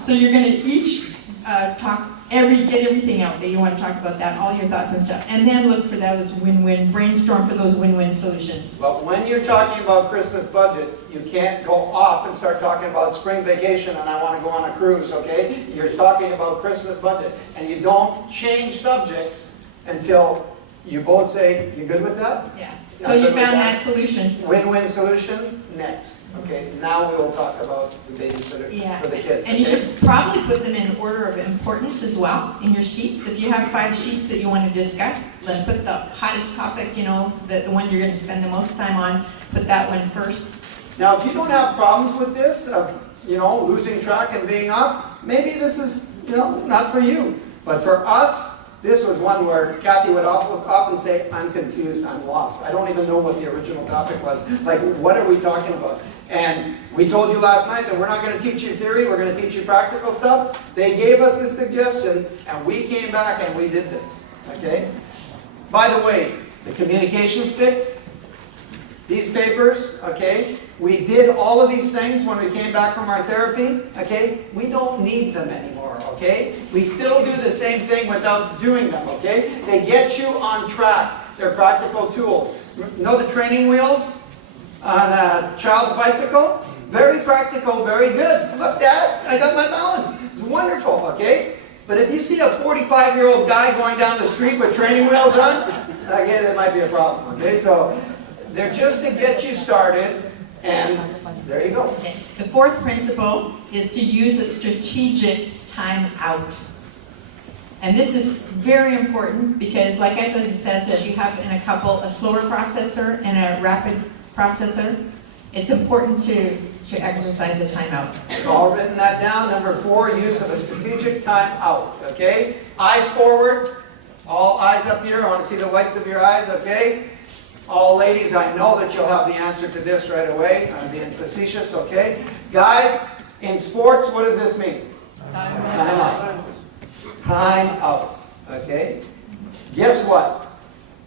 So you're going to each get everything out that you want to talk about, that, all your thoughts and stuff, and then look for those brainstorm for those win-win solutions. But when you're talking about Christmas budget, you can't go off and start talking about spring vacation and I want to go on a cruise, okay? You're talking about Christmas budget, and you don't change subjects until you both say, you good with that? Yeah. So you found that solution. Win-win solution, next. Okay, now we will talk about the babysitter for the kids. And you should probably put them in order of importance as well in your sheets. If you have 5 sheets that you want to discuss, then put the hottest topic, the one you're going to spend the most time on, put that one first. Now, if you don't have problems with this, losing track and being off, maybe this is, not for you. But for us, this was one where Kathy would often say, I'm confused, I'm lost. I don't even know what the original topic was. Like, what are we talking about? And we told you last night that we're not going to teach you theory, we're going to teach you practical stuff. They gave us this suggestion, and we came back and we did this. Okay? By the way, the communication stick, these papers, okay? We did all of these things when we came back from our therapy, okay? We don't need them anymore, okay? We still do the same thing without doing them, okay? They get you on track. They're practical tools. Know the training wheels on a child's bicycle? Very practical, very good. Look, Dad, I got my balance. It's wonderful, okay? But if you see a 45-year-old guy going down the street with training wheels on, okay, that might be a problem, okay? So they're just to get you started, and there you go. Okay. The 4th principle is to use a strategic time out. And this is very important because, like I said, it says that you have in a couple a slower processor and a rapid processor. It's important to exercise the timeout. All written that down. Number 4, use of a strategic timeout. Okay? Eyes forward. All eyes up here. I want to see the whites of your eyes. Okay? All ladies, I know that you'll have the answer to this right away. I'm being facetious. Okay? Guys, in sports, what does this mean? Time out. Time out. Okay? Guess what?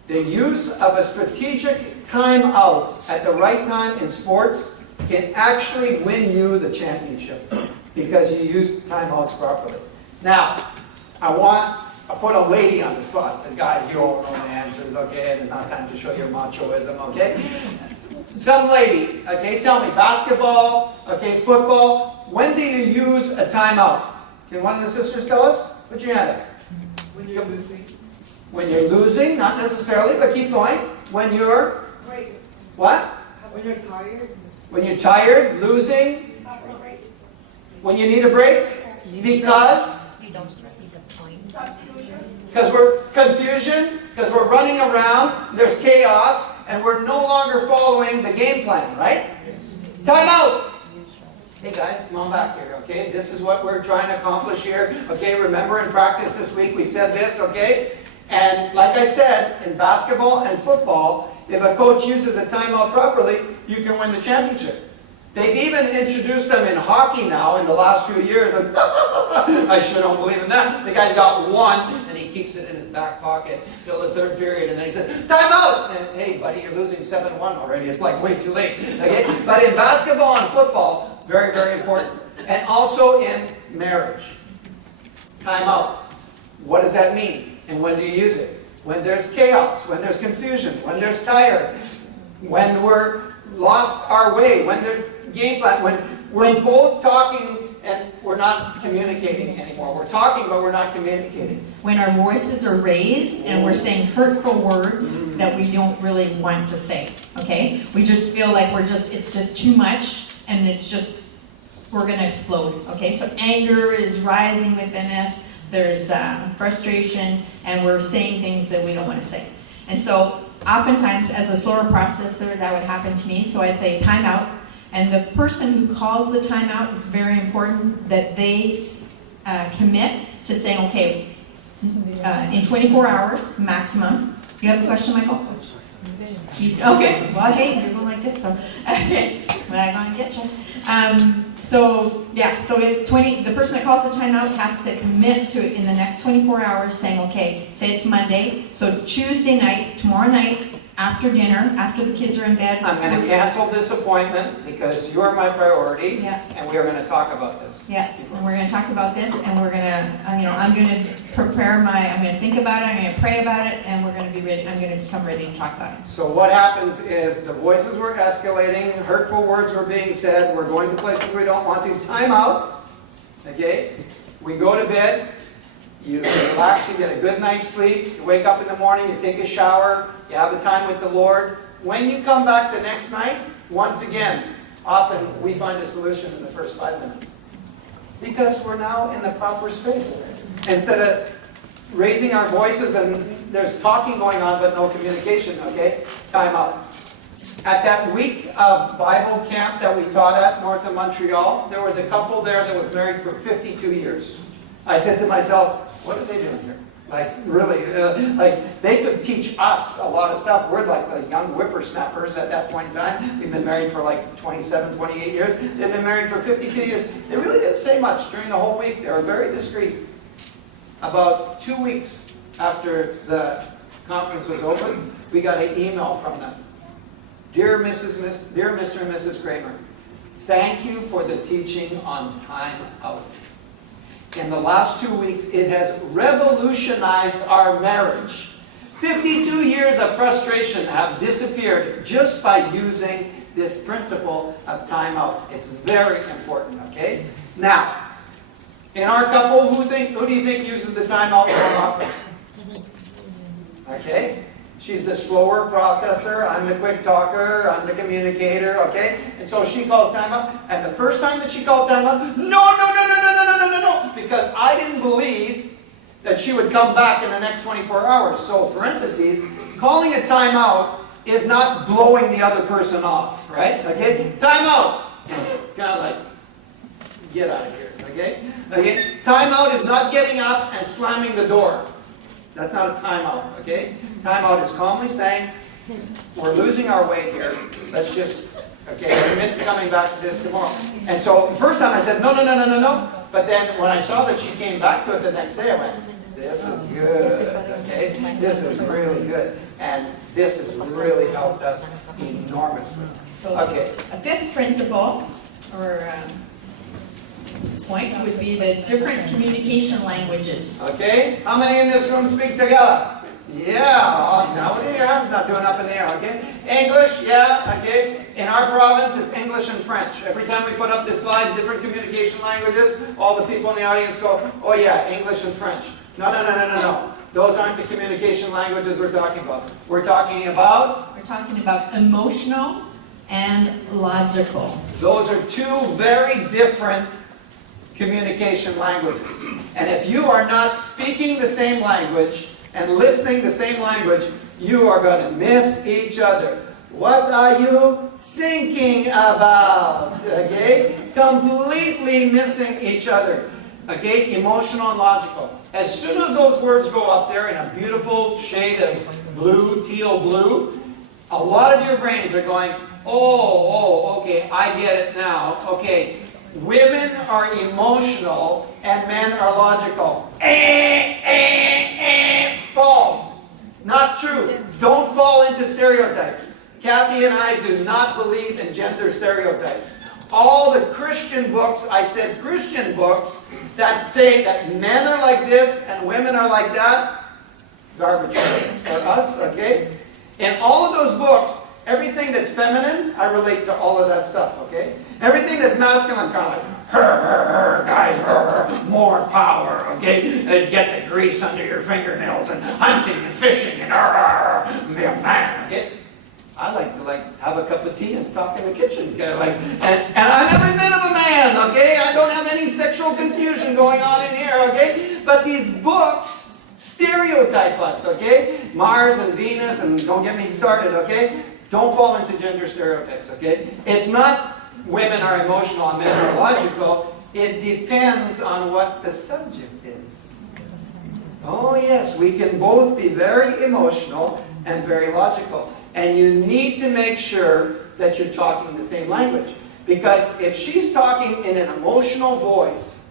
The use of a strategic timeout at the right time in sports can actually win you the championship because you use timeouts properly. Now, I put a lady on the spot. The guys, you all know the answers, okay? And it's not time to show your machoism, okay? Some lady, okay, tell me, basketball, okay, football, when do you use a timeout? Can one of the sisters tell us? Put your hand up. When you're losing. When you're losing, not necessarily, but keep going. When you're, Right. what? When you're tired. When you're tired, losing, when you need a break, because You don't see the point. because we're confusion, because we're running around, there's chaos, and we're no longer following the game plan, right? Time out. Hey guys, come on back here, okay? This is what we're trying to accomplish here. Okay, remember in practice this week we said this, okay? And like I said, in basketball and football, if a coach uses a timeout properly, you can win the championship. They've even introduced them in hockey now in the last few years. And I sure don't believe in that. The guy's got one, and he keeps it in his back pocket till the third period, and then he says, time out! And hey, buddy, you're losing 7-1 already. It's like way too late. Okay? But in basketball and football, very, very important. And also in marriage. Time out. What does that mean? And when do you use it? When there's chaos, when there's confusion, when there's tired, when we're lost our way, when there's game plan, when we're both talking and we're not communicating anymore. We're talking, but we're not communicating. When our voices are raised and we're saying hurtful words that we don't really want to say, okay? We just feel like it's just too much and we're going to explode, okay? So anger is rising within us. There's frustration, and we're saying things that we don't want to say. And so oftentimes, as a slower processor, that would happen to me. So I'd say timeout. And the person who calls the timeout, it's very important that they commit to saying, okay, in 24 hours maximum. You have a question, Michael? Okay, well, hey, you're going like this, so, okay, well, I'm going to get you. So the person that calls the timeout has to commit to it in the next 24 hours, saying, okay, say it's Monday, so Tuesday night, tomorrow night, after dinner, after the kids are in bed. I'm going to cancel this appointment because you are my priority, and we are going to talk about this. Yeah, and we're going to talk about this, and we're going to, I'm going to I'm going to think about it, I'm going to pray about it, and we're going to be ready, I'm going to come ready to talk about it. So what happens is the voices were escalating, hurtful words were being said, we're going to places we don't want to. Time out, okay? We go to bed, you relax, you get a good night's sleep, you wake up in the morning, you take a shower, you have a time with the Lord. When you come back the next night, once again, often we find a solution in the first 5 minutes. Because we're now in the proper space. Instead of raising our voices and there's talking going on but no communication, okay? Time out. At that week of Bible camp that we taught at north of Montreal, there was a couple there that was married for 52 years. I said to myself, what are they doing here? Like, really, like, they could teach us a lot of stuff. We're like the young whippersnappers at that point in time. We've been married for like 27, 28 years. They've been married for 52 years. They really didn't say much during the whole week. They were very discreet. About 2 weeks after the conference was over, we got an email from them. Dear Mr. and Mrs. Kramer, thank you for the teaching on time out. In the last 2 weeks, it has revolutionized our marriage. 52 years of frustration have disappeared just by using this principle of time out. It's very important, okay? Now, in our couple, who do you think uses the time out more often? Okay? She's the slower processor, I'm the quick talker, I'm the communicator, okay? And so she calls time out, and the first time that she called time out, no, because I didn't believe that she would come back in the next 24 hours. So, parentheses, calling a timeout is not blowing the other person off, right? Okay? Timeout! Kind of like, get out of here, okay? Okay? Timeout is not getting up and slamming the door. That's not a timeout, okay? Timeout is calmly saying, we're losing our way here. Let's just, okay, commit to coming back to this tomorrow. And so the first time I said, no, no, no, no, no, no. But then when I saw that she came back to it the next day, I went, this is good, okay? This is really good. And this has really helped us enormously. Okay. A fifth principle, or point, would be the different communication languages. Okay? How many in this room speak Tagalog? Yeah, now your hand's not doing up in the air, okay? English, yeah, okay. In our province, it's English and French. Every time we put up this slide, different communication languages, all the people in the audience go, oh yeah, English and French. No, no, no, no, no, no. Those aren't the communication languages we're talking about. We're talking about? We're talking about emotional and logical. Those are two very different communication languages. And if you are not speaking the same language and listening the same language, you are going to miss each other. What are you thinking about? Okay? Completely missing each other. Okay? Emotional and logical. As soon as those words go up there in a beautiful shade of blue, teal blue, a lot of your brains are going, oh, okay, I get it now. Okay, women are emotional and men are logical. False. Not true. Don't fall into stereotypes. Kathy and I do not believe in gender stereotypes. All the Christian books, I said Christian books, that say that men are like this and women are like that, garbage for us, okay? In all of those books, everything that's feminine, I relate to all of that stuff, okay? Everything that's masculine, kind of like, guys, more power, okay? And get the grease under your fingernails and hunting and fishing and be a man, okay? I like to have a cup of tea and talk in the kitchen, and I'm every bit of a man, okay? I don't have any sexual confusion going on in here, okay? But these books stereotype us, okay? Mars and Venus, and don't get me started, okay? Don't fall into gender stereotypes, okay? It's not women are emotional and men are logical. It depends on what the subject is. Oh yes, we can both be very emotional and very logical. And you need to make sure that you're talking the same language. Because if she's talking in an emotional voice,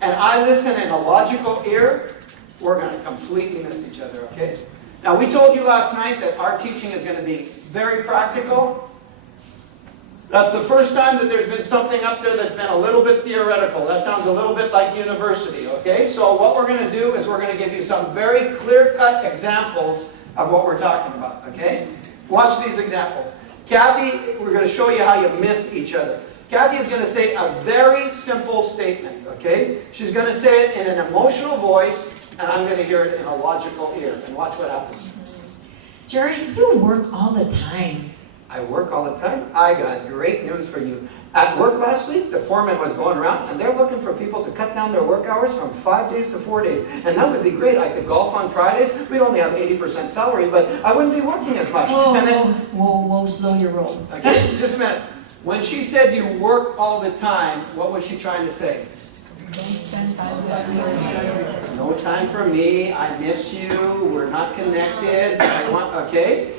and I listen in a logical ear, we're going to completely miss each other, okay? Now, we told you last night that our teaching is going to be very practical. That's the first time that there's been something up there that's been a little bit theoretical. That sounds a little bit like university, okay? So what we're going to do is we're going to give you some very clear-cut examples of what we're talking about, okay? Watch these examples. Kathy, we're going to show you how you miss each other. Kathy is going to say a very simple statement, okay? She's going to say it in an emotional voice, and I'm going to hear it in a logical ear. And watch what happens. Jerry, you work all the time. I work all the time? I got great news for you. At work last week, the foreman was going around, and they're looking for people to cut down their work hours from 5 days to 4 days. And that would be great. I could golf on Fridays. We'd only have 80% salary, but I wouldn't be working as much. Whoa, slow your roll. Okay, just a minute. When she said you work all the time, what was she trying to say? Don't spend time with me. No time for me. I miss you. We're not connected. I want, okay?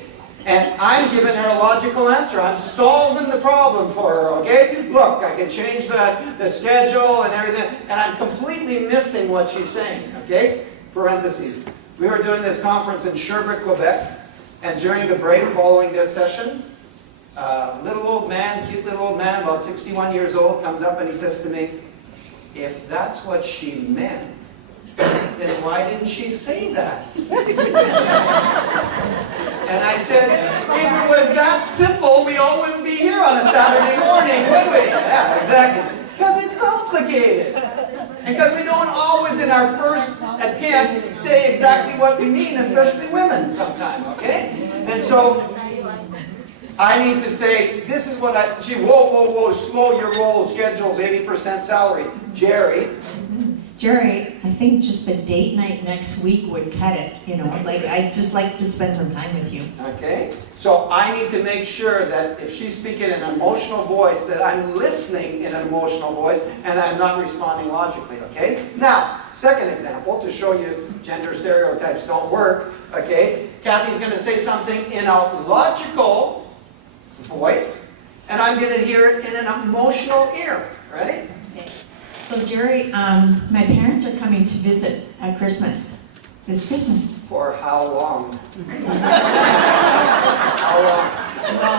And I'm giving her a logical answer. I'm solving the problem for her, okay? Look, I can change the schedule and everything, and I'm completely missing what she's saying, okay? Parentheses. We were doing this conference in Sherbrooke, Quebec, and during the break following this session, little old man, cute little old man, about 61 years old, comes up and he says to me, if that's what she meant, then why didn't she say that? And I said, if it was that simple, we all wouldn't be here on a Saturday morning, would we? Yeah, exactly. Because it's complicated. And because we don't always, in our first attempt, say exactly what we mean, especially women sometimes, okay? And so, I need to say, this is what whoa, slow your roll, schedule's 80% salary. Jerry, Jerry, I think just a date night next week would cut it, you know, like, I'd just like to spend some time with you. Okay? So I need to make sure that if she's speaking in an emotional voice, that I'm listening in an emotional voice and I'm not responding logically, okay? Now, second example, to show you gender stereotypes don't work, okay? Kathy's going to say something in a logical voice, and I'm going to hear it in an emotional ear. Ready? Okay. So Jerry, my parents are coming to visit at Christmas. This Christmas. For how long? How long? Well,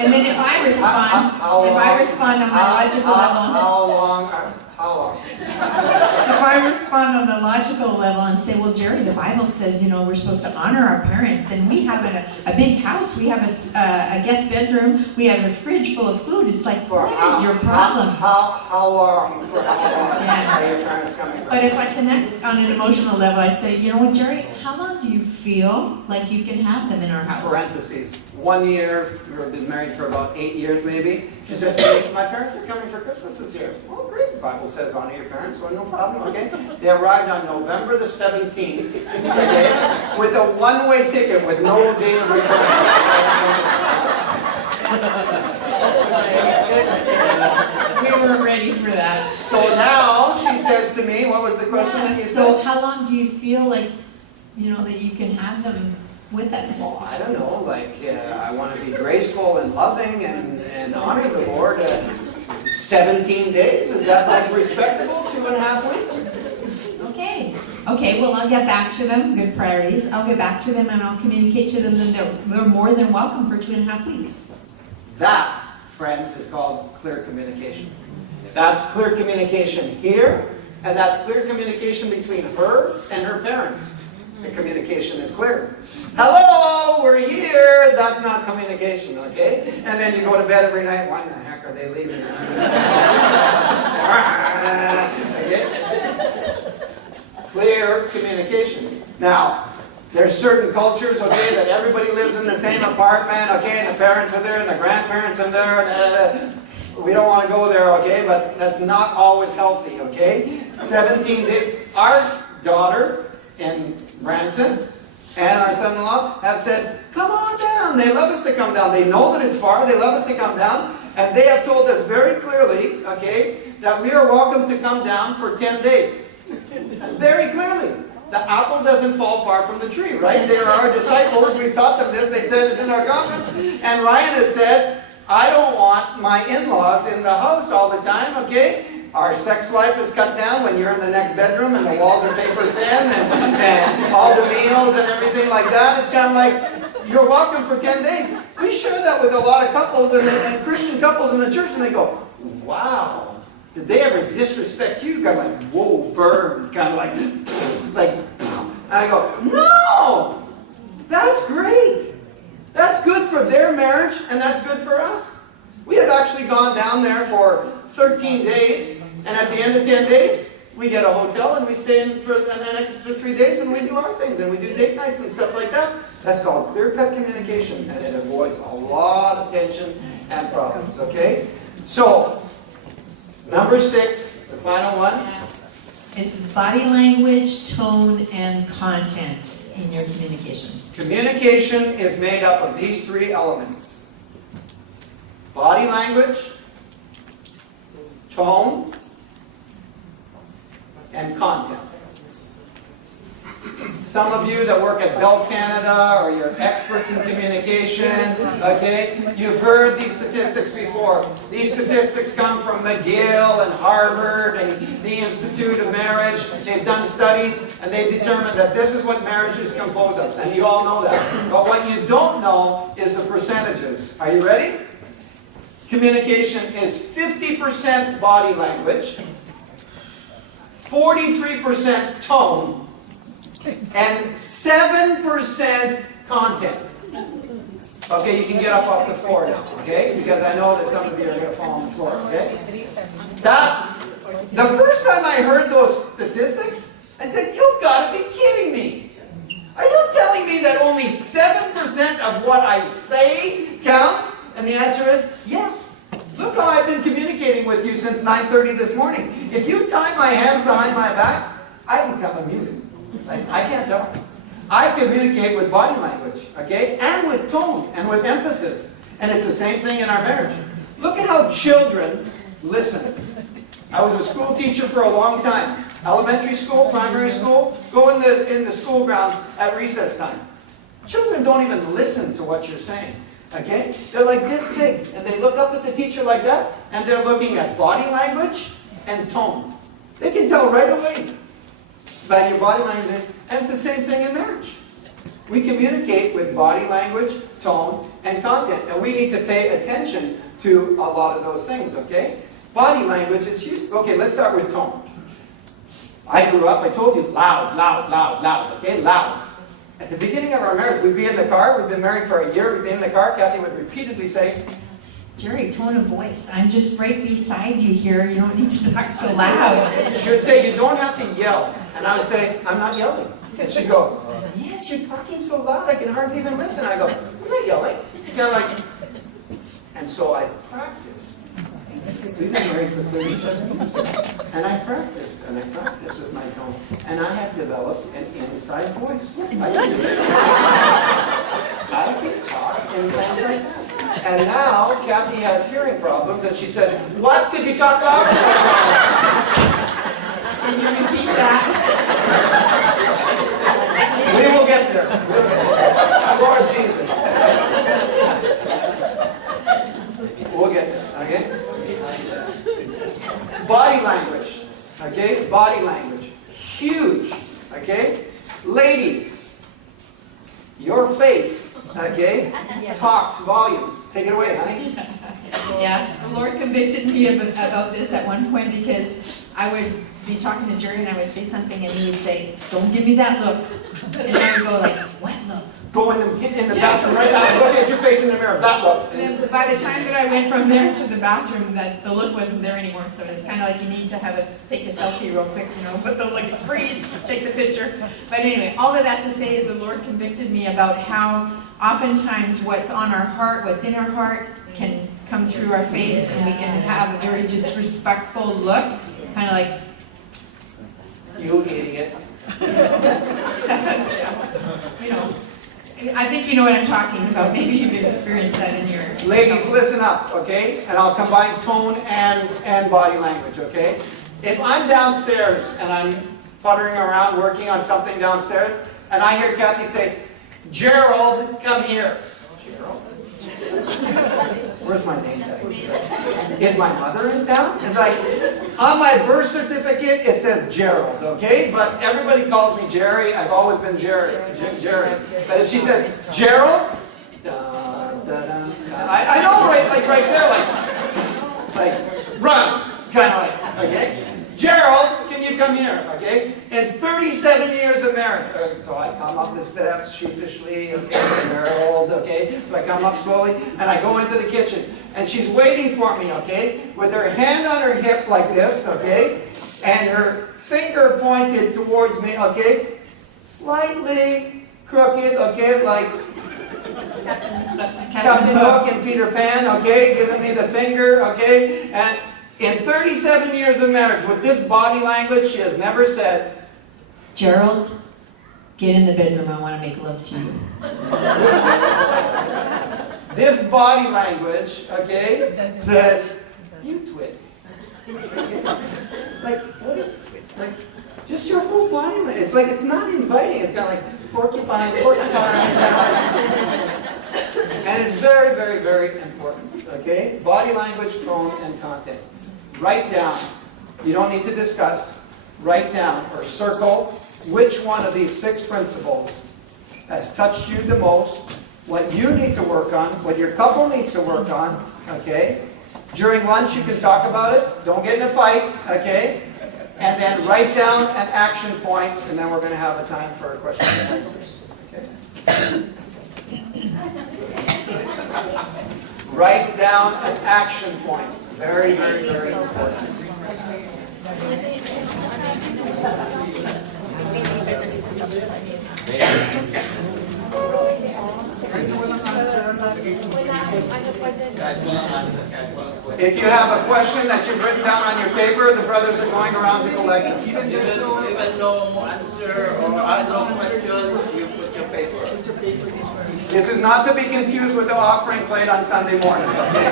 and then if I respond, on my logical level, How long? How long? if I respond on the logical level and say, well, Jerry, the Bible says, you know, we're supposed to honor our parents, and we have a big house, we have a guest bedroom, we have a fridge full of food. It's like, what is your problem? How long? For how long Yeah. are your parents coming? But if I connect on an emotional level, I say, you know what, Jerry, how long do you feel like you can have them in our house? Parentheses. 1 year, we've been married for about 8 years maybe. She said, my parents are coming for Christmas this year. Oh, great. The Bible says honor your parents. Well, no problem, okay? They arrived on November the 17th, okay, with a one-way ticket with no date of return. We weren't ready for that. So now she says to me, what was the question that you So said? how long do you feel like, you know, that you can have them with us? Well, I don't know, like, I want to be graceful and loving and honor the Lord. 17 days, is that like respectable? 2.5 weeks? Okay, well, I'll get back to them, good priorities. I'll get back to them and I'll communicate to them that they're more than welcome for 2.5 weeks. That, friends, is called clear communication. That's clear communication here, and that's clear communication between her and her parents. The communication is clear. Hello, we're here. That's not communication, okay? And then you go to bed every night. Why in the heck are they leaving? Okay? Clear communication. Now, there's certain cultures, okay, that everybody lives in the same apartment, okay, and the parents are there and the grandparents are there, and we don't want to go there, okay, but that's not always healthy, okay? 17 days. Our daughter and grandson and our son-in-law have said, come on down. They love us to come down. They know that it's far. They love us to come down. And they have told us very clearly, okay, that we are welcome to come down for 10 days. Very clearly. The apple doesn't fall far from the tree, right? They are our disciples. We've taught them this. They've said it in our conference. And Ryan has said, I don't want my in-laws in the house all the time, okay? Our sex life is cut down when you're in the next bedroom and the walls are paper thin and all the meals and everything like that. It's kind of like, you're welcome for 10 days. We share that with a lot of couples and Christian couples in the church, and they go, wow. Did they ever disrespect you? Kind of like, whoa, burn. Kind of like, and I go, no! That's great. That's good for their marriage, and that's good for us. We had actually gone down there for 13 days, and at the end of 10 days, we get a hotel, and we stay in for the next 3 days, and we do our things, and we do date nights and stuff like that. That's called clear-cut communication, and it avoids a lot of tension and problems, okay? So, number 6, the final one. Is body language, tone, and content in your communication. Communication is made up of these 3 elements. Body language, tone, and content. Some of you that work at Bell Canada or you're experts in communication, okay, you've heard these statistics before. These statistics come from McGill and Harvard and the Institute of Marriage. They've done studies and they've determined that this is what marriage is composed of. And you all know that. But what you don't know is the percentages. Are you ready? Communication is 50% body language, 43% tone, and 7% content. Okay, you can get up off the floor now, okay? Because I know that some of you are going to fall on the floor, okay? That's, the first time I heard those statistics, I said, you've got to be kidding me. Are you telling me that only 7% of what I say counts? And the answer is yes. Look how I've been communicating with you since 9:30 this morning. If you tie my hands behind my back, I become mute. I can't talk. I communicate with body language, okay? And with tone and with emphasis. And it's the same thing in our marriage. Look at how children listen. I was a school teacher for a long time. Elementary school, primary school, go in the school grounds at recess time. Children don't even listen to what you're saying, okay? They're like this big, and they look up at the teacher like that, and they're looking at body language and tone. They can tell right away by your body language, and it's the same thing in marriage. We communicate with body language, tone, and content, and we need to pay attention to a lot of those things, okay? Body language is huge. Okay, let's start with tone. I grew up, I told you, loud, loud, loud, loud, okay, loud. At the beginning of our marriage, we'd be in the car, we'd been married for a year, we'd be in the car, Kathy would repeatedly say, Jerry, tone of voice. I'm just right beside you here. You don't need to talk so loud. she would say, you don't have to yell. And I would say, I'm not yelling. And she'd go, yes, you're talking so loud, I can hardly even listen. I go, I'm not yelling. Kind of like, and so I practiced. We've been married for 37 years. And I practiced with my tone. And I have developed an inside voice. I can talk in things like that. And now Kathy has hearing problems, and she says, what? Could you talk louder? Can you repeat that? We will get there. Lord Jesus. We'll get there, okay? Body language, okay? Body language. Huge, okay? Ladies, your face, okay, talks volumes. Take it away, honey. Yeah, the Lord convicted me about this at one point because I would be talking to Jerry and I would say something and he would say, don't give me that look. And I would go like, what look? Go in the bathroom right now, look at your face in the mirror, that look. And then by the time that I went from there to the bathroom, that the look wasn't there anymore. So it's kind of like you need to take a selfie real quick, put the like freeze, take the picture. But anyway, all of that to say is the Lord convicted me about how oftentimes what's on our heart, what's in our heart, can come through our face, and we can have a very disrespectful look, kind of like, you idiot. I think you know what I'm talking about. Maybe you've experienced that in your... Ladies, listen up, okay? And I'll combine tone and body language, okay? If I'm downstairs and I'm puttering around working on something downstairs, and I hear Kathy say, Gerald, come here. Gerald? Where's my name tag? Is my mother in town? It's like, on my birth certificate, it says Gerald, okay? But everybody calls me Jerry. I've always been Jerry. But if she says, Gerald, I know, right there, like, run, kind of like, okay? Gerald, can you come here, okay? In 37 years of marriage, so I come up the steps sheepishly, okay, Gerald, okay? So I come up slowly, and I go into the kitchen, and she's waiting for me, okay? With her hand on her hip like this, okay? And her finger pointed towards me, okay? Slightly crooked, okay, like Captain Hook and Peter Pan, okay? Giving me the finger, okay? And in 37 years of marriage, with this body language, she has never said, Gerald, get in the bedroom, I want to make love to you. This body language, okay, says, you twit. Like, what? Like, just your whole body language. It's like, it's not inviting. It's kind of like, porcupine. And it's very, very, very important, okay? Body language, tone, and content. Write down. You don't need to discuss. Write down or circle which one of these 6 principles has touched you the most, what you need to work on, what your couple needs to work on, okay? During lunch, you can talk about it. Don't get in a fight, okay? And then write down an action point, and then we're going to have a time for questions and answers, okay? Write down an action point. Very, very, very important. If you have a question that you've written down on your paper, the brothers are going around to collect them. Even no answer or no questions, you put your paper. This is not to be confused with the offering plate on Sunday morning. Okay?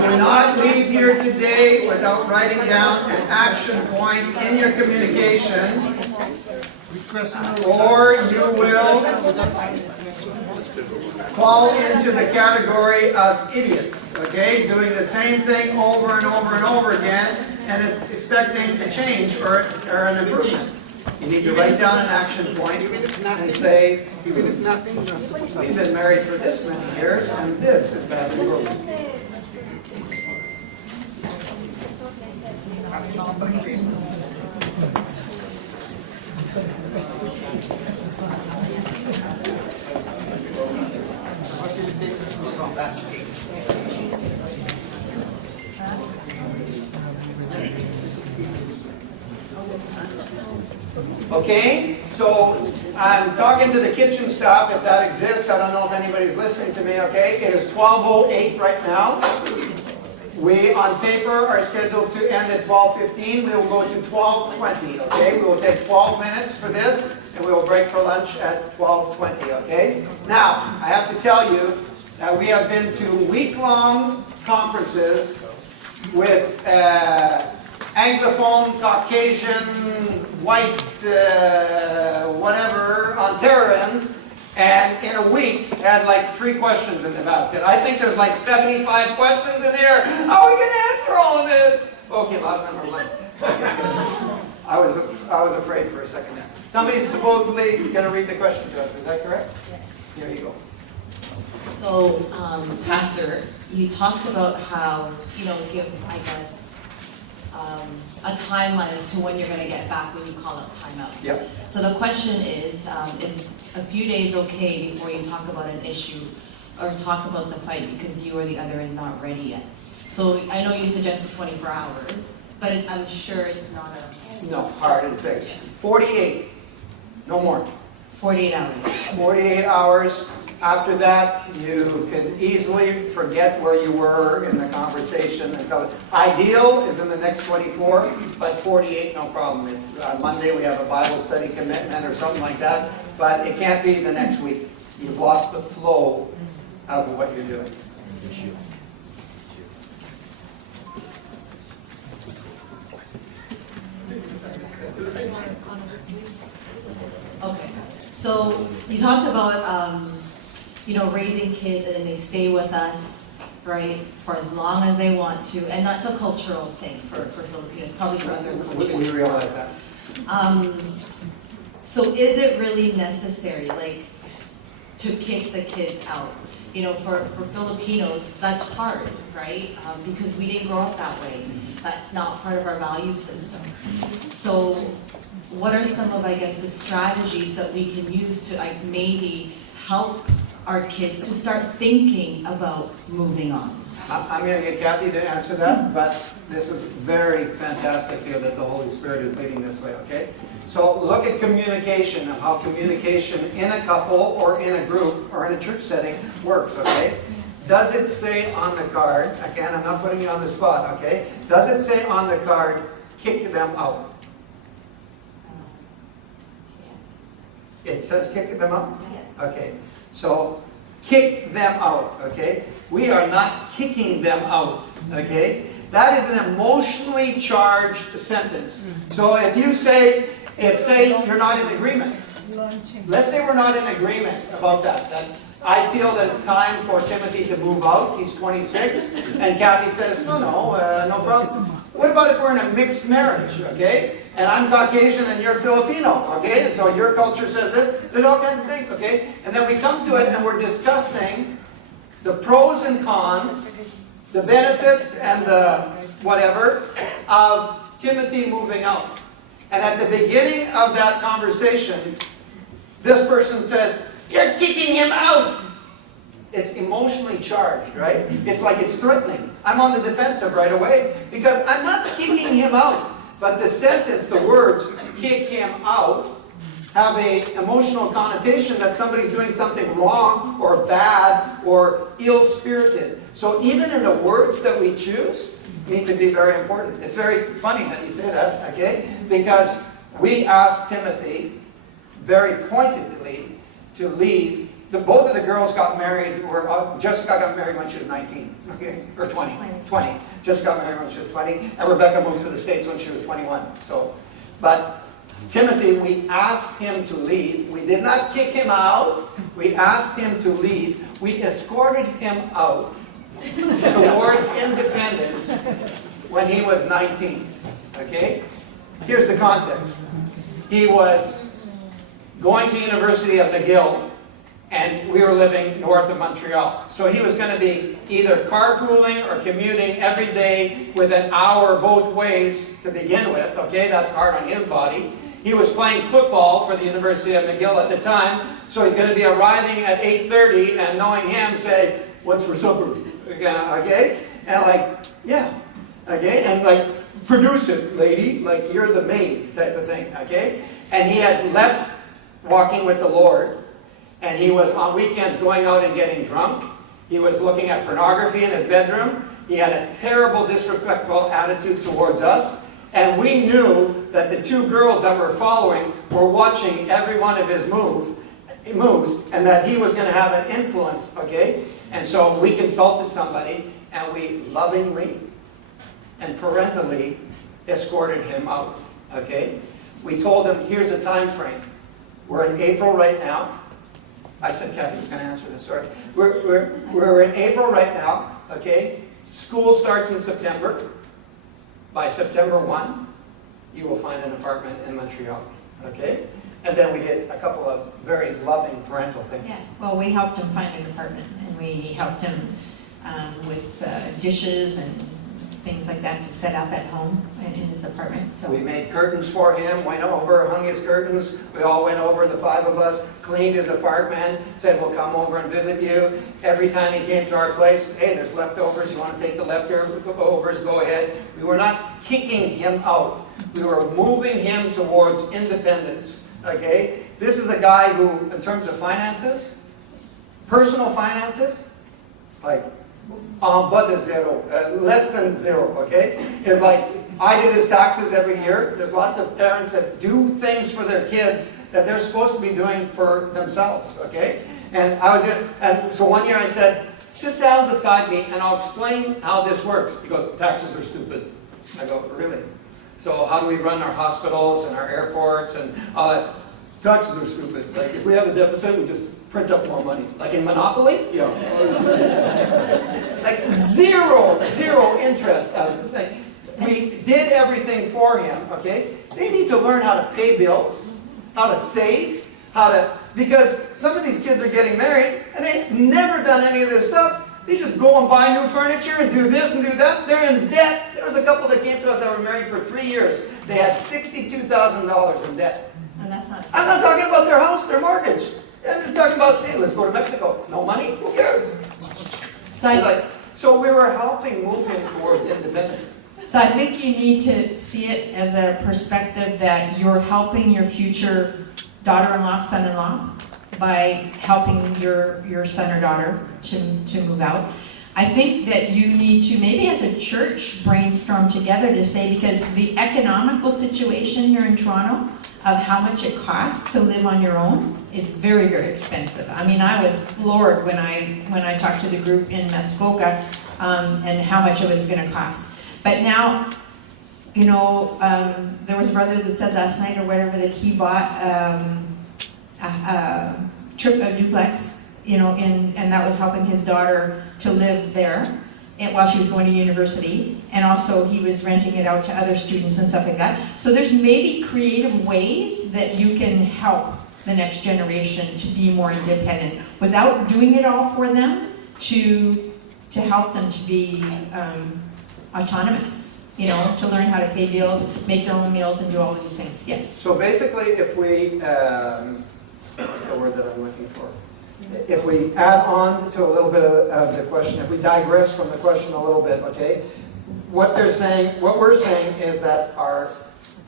Do not leave here today without writing down an action point in your communication, or you will fall into the category of idiots, okay? Doing the same thing over and over and over again and is expecting a change or an improvement. You need to write down an action point and say, we've been married for this many years and this is badly broken. Okay, so I'm talking to the kitchen staff, if that exists. I don't know if anybody's listening to me, okay? It is 12:08 right now. We, on paper, are scheduled to end at 12:15. We will go to 12:20, okay? We will take 12 minutes for this, and we will break for lunch at 12:20, okay? Now, I have to tell you that we have been to week-long conferences with Anglophone, Caucasian, white, whatever, Ontarians, and in a week had like 3 questions in the basket. I think there's like 75 questions in there. How are we going to answer all of this? Okay, a lot of them are like. I was afraid for a second there. Somebody's supposedly going to read the question to us. Is that correct? Here you go. So, Pastor, you talked about how, give, I guess, a timeline as to when you're going to get back when you call up timeout. Yep. So the question is a few days okay before you talk about an issue or talk about the fight because you or the other is not ready yet? So I know you suggested 24 hours, but I'm sure it's not a... No, hard and fixed. 48. No more. 48 hours. 48 hours. After that, you can easily forget where you were in the conversation. And so ideal is in the next 24, but 48, no problem. If, on Monday we have a Bible study commitment or something like that, but it can't be the next week. You've lost the flow of what you're doing. Okay. So you talked about, raising kids and then they stay with us, right, for as long as they want to. And that's a cultural thing for Filipinos, probably for other countries. We realize that. So is it really necessary, to kick the kids out? For Filipinos, that's hard, right? Because we didn't grow up that way. That's not part of our value system. So what are some of, the strategies that we can use to maybe help our kids to start thinking about moving on? I'm going to get Kathy to answer that, but this is very fantastic here that the Holy Spirit is leading this way, okay? So look at communication and how communication in a couple or in a group or in a church setting works, okay? Does it say on the card, again, I'm not putting you on the spot, okay? Does it say on the card, kick them out? It says kick them out? Yes. Okay. So, kick them out, okay? We are not kicking them out, okay? That is an emotionally charged sentence. So if you say you're not in agreement, let's say we're not in agreement about that I feel that it's time for Timothy to move out. He's 26. And Kathy says, no problem. What about if we're in a mixed marriage, okay? And I'm Caucasian and you're Filipino, okay? And so your culture says this, there's all kinds of things, okay? And then we come to it and we're discussing the pros and cons, the benefits and the whatever of Timothy moving out. And at the beginning of that conversation, this person says, "You're kicking him out." It's emotionally charged, right? It's like it's threatening. I'm on the defensive right away because I'm not kicking him out. But the sentence, the words, "kick him out," have a emotional connotation that somebody's doing something wrong or bad or ill-spirited. So even in the words that we choose, need to be very important. It's very funny that you say that, okay? Because we asked Timothy very pointedly to leave. Both of the girls got married, Jessica got married when she was 19, okay? Or 20. 20. Jessica got married when she was 20, and Rebecca moved to the States when she was 21. So, but Timothy, we asked him to leave. We did not kick him out. We asked him to leave. We escorted him out towards independence when he was 19. Okay? Here's the context. He was going to University of McGill, and we were living north of Montreal. So he was going to be either carpooling or commuting every day with an hour both ways to begin with. Okay, that's hard on his body. He was playing football for the University of McGill at the time, so he's going to be arriving at 8:30 and knowing him say, "What's for supper?" Okay? And like, yeah. Okay? And like, "Produce it, lady. Like, you're the maid," type of thing. Okay? And he had left walking with the Lord, and he was on weekends going out and getting drunk. He was looking at pornography in his bedroom. He had a terrible, disrespectful attitude towards us. And we knew that the two girls that were following were watching every one of his moves, and that he was going to have an influence, okay? And so we consulted somebody, and we lovingly and parentally escorted him out, okay? We told him, here's a time frame. We're in April right now. I said Kathy was going to answer this, sorry. We're in April right now, okay? School starts in September. By September 1, you will find an apartment in Montreal, okay? And then we did a couple of very loving parental things. Yeah, well, we helped him find an apartment, and we helped him with dishes and things like that to set up at home in his apartment. So we made curtains for him, went over, hung his curtains. We all went over, the five of us, cleaned his apartment, said we'll come over and visit you. Every time he came to our place, hey, there's leftovers, you want to take the leftovers, go ahead. We were not kicking him out. We were moving him towards independence, okay? This is a guy who, in terms of finances, personal finances, like, but the zero, less than zero, okay? It's like, I did his taxes every year. There's lots of parents that do things for their kids that they're supposed to be doing for themselves, okay? And so one year I said, sit down beside me and I'll explain how this works. He goes, taxes are stupid. I go, really? So how do we run our hospitals and our airports and taxes are stupid. Like if we have a deficit, we just print up more money. Like in Monopoly? Yeah. Like zero interest out of the thing. We did everything for him, okay? They need to learn how to pay bills, how to save, because some of these kids are getting married and they've never done any of this stuff. They just go and buy new furniture and do this and do that. They're in debt. There was a couple that came to us that were married for 3 years. They had $62,000 in debt. and that's not. I'm not talking about their house, their mortgage. I'm just talking about, hey, let's go to Mexico. No money? Who cares? So we were helping move him towards independence. So I think you need to see it as a perspective that you're helping your future daughter-in-law, son-in-law by helping your son or daughter to move out. I think that you need to, maybe as a church, brainstorm together to say, because the economical situation here in Toronto of how much it costs to live on your own is very, very expensive. I mean, I was floored when I talked to the group in Muskoka and how much it was going to cost. But now, you know, there was a brother that said last night or whatever that he bought a duplex and that was helping his daughter to live there and while she was going to university. And also he was renting it out to other students and stuff like that. So there's maybe creative ways that you can help the next generation to be more independent without doing it all for them, to help them to be autonomous, to learn how to pay bills, make their own meals, and do all of these things. Yes. So basically, if we, what's the word that I'm looking for? If we add on to a little bit of the question, if we digress from the question a little bit, okay? What we're saying is that our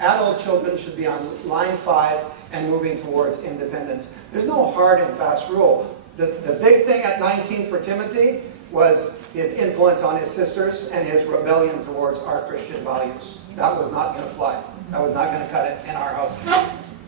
adult children should be on line 5 and moving towards independence. There's no hard and fast rule. The big thing at 19 for Timothy was his influence on his sisters and his rebellion towards our Christian values. That was not going to fly. That was not going to cut it in our house.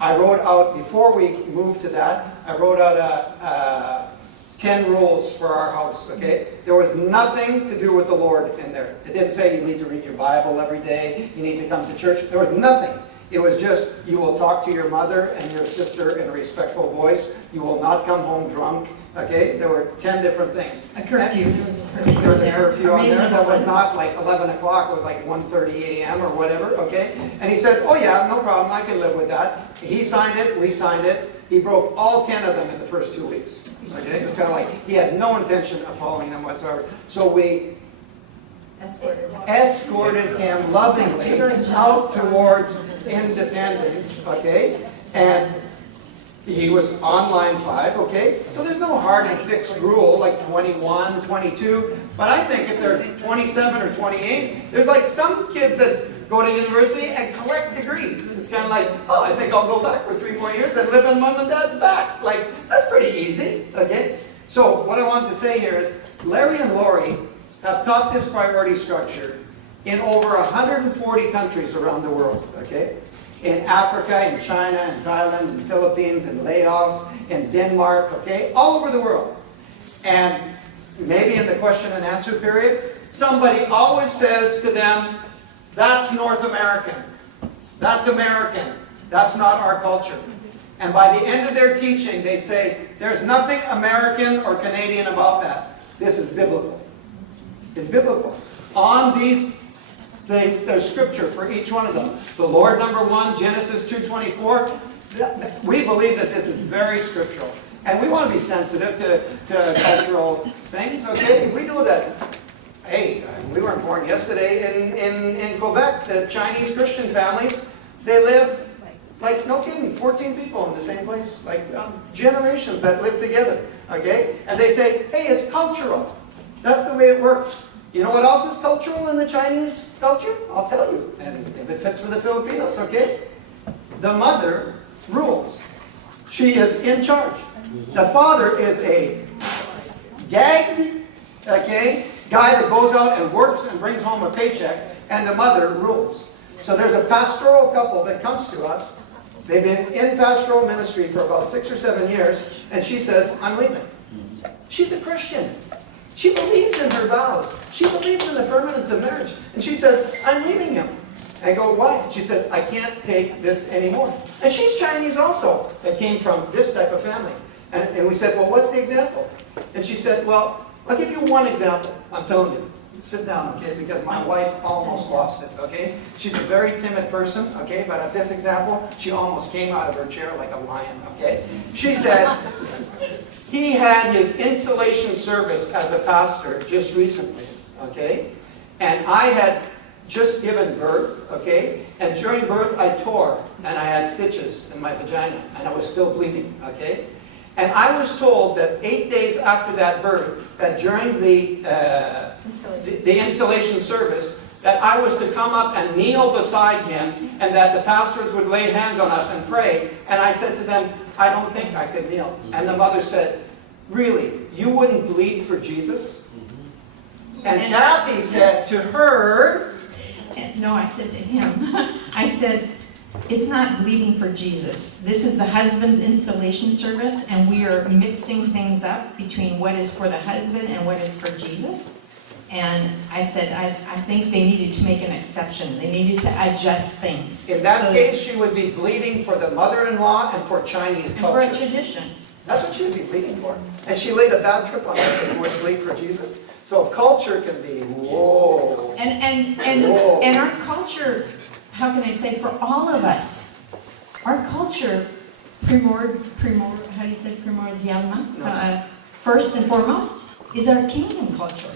I wrote out, before we moved to that, I wrote out 10 rules for our house, okay? There was nothing to do with the Lord in there. It didn't say you need to read your Bible every day, you need to come to church. There was nothing. It was just, you will talk to your mother and your sister in a respectful voice. You will not come home drunk, okay? There were 10 different things. A curfew. There was a curfew There was a there. curfew on there that was not like 11 o'clock, it was like 1:30 a.m. or whatever, okay? And he said, oh yeah, no problem, I can live with that. He signed it, we signed it. He broke all 10 of them in the first 2 weeks, okay? It was kind of like, he had no intention of following them whatsoever. So we escorted him lovingly out towards independence, okay? And he was on line 5, okay? So there's no hard and fixed rule like 21, 22. But I think if they're 27 or 28, there's like some kids that go to university and collect degrees. It's kind of like, oh, I think I'll go back for 3 more years and live on mom and dad's back. Like, that's pretty easy, okay? So what I want to say here is, Larry and Lori have taught this priority structure in over 140 countries around the world, okay? In Africa, in China, in Thailand, in the Philippines, in Laos, in Denmark, okay? All over the world. And maybe in the question and answer period, somebody always says to them, that's North American. That's American. That's not our culture. And by the end of their teaching, they say, there's nothing American or Canadian about that. This is biblical. It's biblical. On these things, there's scripture for each one of them. The Lord, number 1, Genesis 2:24. We believe that this is very scriptural. And we want to be sensitive to cultural things, okay? We know that, hey, we weren't born yesterday in Quebec. The Chinese Christian families, they live, like, no kidding, 14 people in the same place. Like, generations that live together, okay? And they say, hey, it's cultural. That's the way it works. You know what else is cultural in the Chinese culture? I'll tell you. And if it fits for the Filipinos, okay? The mother rules. She is in charge. The father is a gagged, okay, guy that goes out and works and brings home a paycheck, and the mother rules. So there's a pastoral couple that comes to us. They've been in pastoral ministry for about 6 or 7 years, and she says, I'm leaving. She's a Christian. She believes in her vows. She believes in the permanence of marriage. And she says, I'm leaving him. And I go, why? She says, I can't take this anymore. And she's Chinese also, that came from this type of family. And we said, well, what's the example? And she said, well, I'll give you one example. I'm telling you. Sit down, okay? Because my wife almost lost it, okay? She's a very timid person, okay? But at this example, she almost came out of her chair like a lion, okay? She said, he had his installation service as a pastor just recently, okay? And I had just given birth, okay? And during birth, I tore, and I had stitches in my vagina, and I was still bleeding, okay? And I was told that 8 days after that birth, that during the installation service, that I was to come up and kneel beside him, and that the pastors would lay hands on us and pray. And I said to them, I don't think I could kneel. And the mother said, really, you wouldn't bleed for Jesus? And Kathy said to her, no, I said to him, I said, it's not bleeding for Jesus. This is the husband's installation service, and we are mixing things up between what is for the husband and what is for Jesus. And I said, I think they needed to make an exception. They needed to adjust things. in that case, she would be bleeding for the mother-in-law and for Chinese and for culture. a tradition. That's what she would be bleeding for. And she laid a bad trip on us and would bleed for Jesus. So culture can be, whoa. And our culture, how can I say, for all of us, our culture, how do you say primordialment? First and foremost, is our kingdom culture.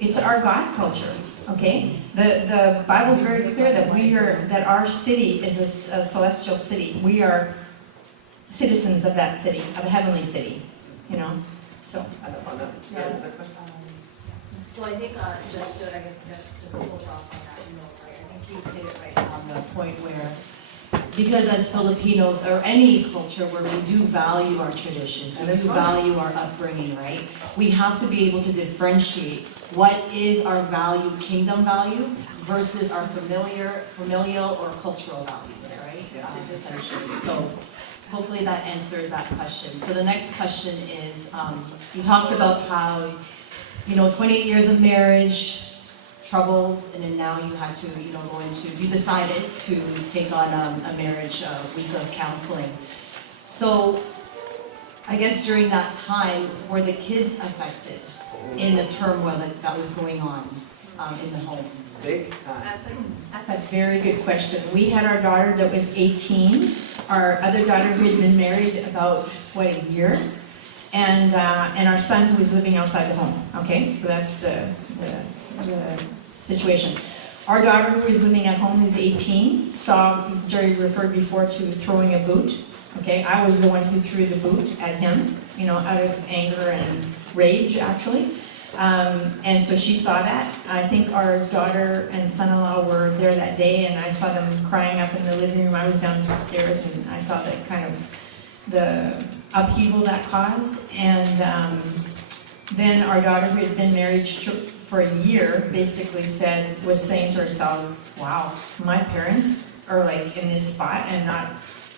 It's our God culture, okay? The Bible's very clear that our city is a celestial city. We are citizens of that city, of a heavenly city, you know? So. So I think, just to close off on that note, right, I think you hit it right on the point where, because as Filipinos, or any culture where we do value our traditions, we do value our upbringing, right? We have to be able to differentiate what is our value, kingdom value, versus our familial or cultural values, right? Essentially. So hopefully that answers that question. So the next question is, you talked about how, 28 years of marriage, troubles, and then now you had to, you decided to take on a marriage week of counseling. So I guess during that time, were the kids affected in the turmoil that was going on in the home? Big time. That's a very good question. We had our daughter that was 18. Our other daughter who had been married about, a year? And our son who was living outside the home, okay? So that's the situation. Our daughter who was living at home, who's 18, saw, Jerry referred before to throwing a boot, okay? I was the one who threw the boot at him, out of anger and rage, actually. And so she saw that. I think our daughter and son-in-law were there that day, and I saw them crying up in the living room. I was down the stairs, and I saw the kind of the upheaval that caused. And then our daughter, who had been married for a year, basically was saying to ourselves, wow, my parents are like in this spot and not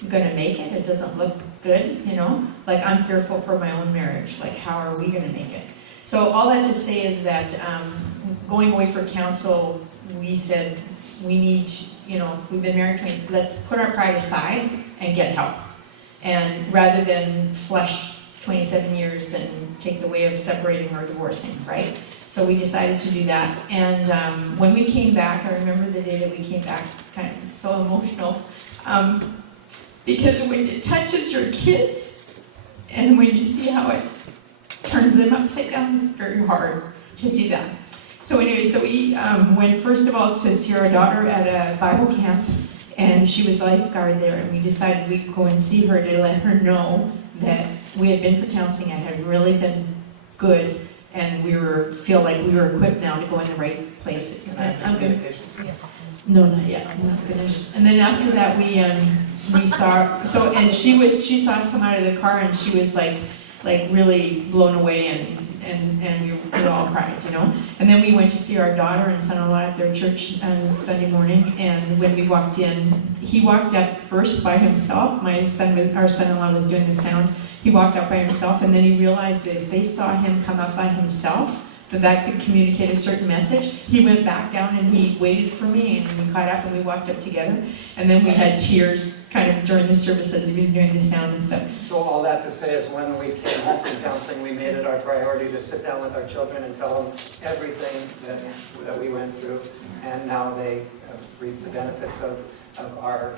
gonna make it. It doesn't look good, like I'm fearful for my own marriage. Like, how are we gonna make it? So all that to say is that going away for counsel, we said we need, we've been married 20, let's put our pride aside and get help. And rather than flush 27 years and take the way of separating or divorcing, right? So we decided to do that. And when we came back, I remember the day that we came back, it's kind of so emotional. Because when it touches your kids, and when you see how it turns them upside down, it's very hard to see that. So anyway, so we went first of all to see our daughter at a Bible camp, and she was a lifeguard there, and we decided we'd go and see her to let her know that we had been for counseling and had really been good, and feel like we were equipped now to go in the right place. I'm good. No, not yet. I'm not finished. And then after that, we saw. And she saw us come out of the car, and she was like really blown away, and we all cried, And then we went to see our daughter and son-in-law at their church on Sunday morning, and when we walked in, he walked up first by himself. Our son-in-law was doing the sound. He walked up by himself, and then he realized that if they saw him come up by himself, that could communicate a certain message. He went back down and he waited for me, and we caught up and we walked up together. And then we had tears kind of during the service as he was doing the sound and stuff. So all that to say is when we came home from counseling, we made it our priority to sit down with our children and tell them everything that we went through. And now they have reaped the benefits of our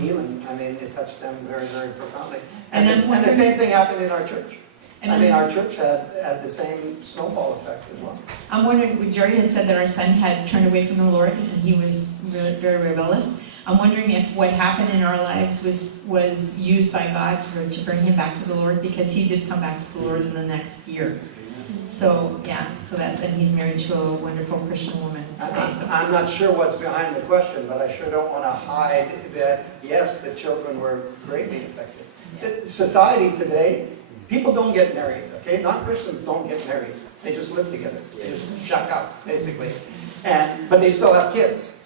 healing. I mean, it touched them very, very profoundly. And the same thing happened in our church. Our church had the same snowball effect as well. I'm wondering, Jerry had said that our son had turned away from the Lord and he was very rebellious. I'm wondering if what happened in our lives was used by God to bring him back to the Lord, because he did come back to the Lord in the next year. So and he's married to a wonderful Christian woman. I'm not sure what's behind the question, but I sure don't want to hide that, yes, the children were greatly affected. Society today, people don't get married, okay? Non-Christians don't get married. They just live together. They just shack out, basically. But they still have kids,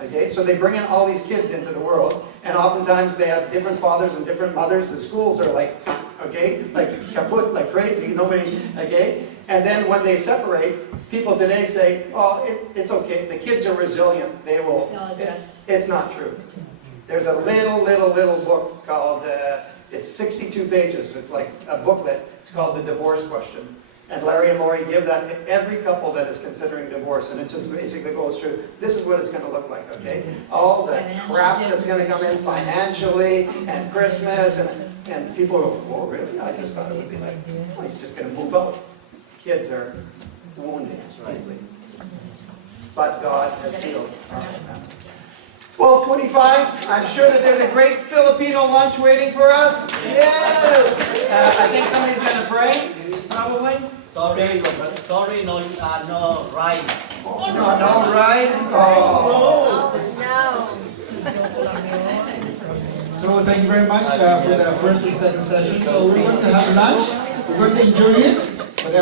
okay? So they bring in all these kids into the world, and oftentimes they have different fathers and different mothers. The schools are like kaput, like crazy, nobody, okay? And then when they separate, people today say, oh, it's okay. The kids are resilient. They will. They'll adjust. It's not true. There's a little book called It's 62 pages. It's like a booklet. It's called The Divorce Question. And Larry and Lori give that to every couple that is considering divorce. And it just basically goes through, this is what it's going to look like, okay? All the Financial crap that's going to come in financially and Christmas. And people go, oh, really? I just thought it would be like, oh, he's just going to move out. Kids are wounded, deeply. But God has healed our family. 12:25, I'm sure that there's a great Filipino lunch waiting for us. Yes! I think somebody's going to pray, probably. Sorry, no rice. Oh, no rice? Oh. So thank you very much for the first and second session. So we're going to have lunch. We're going to enjoy it.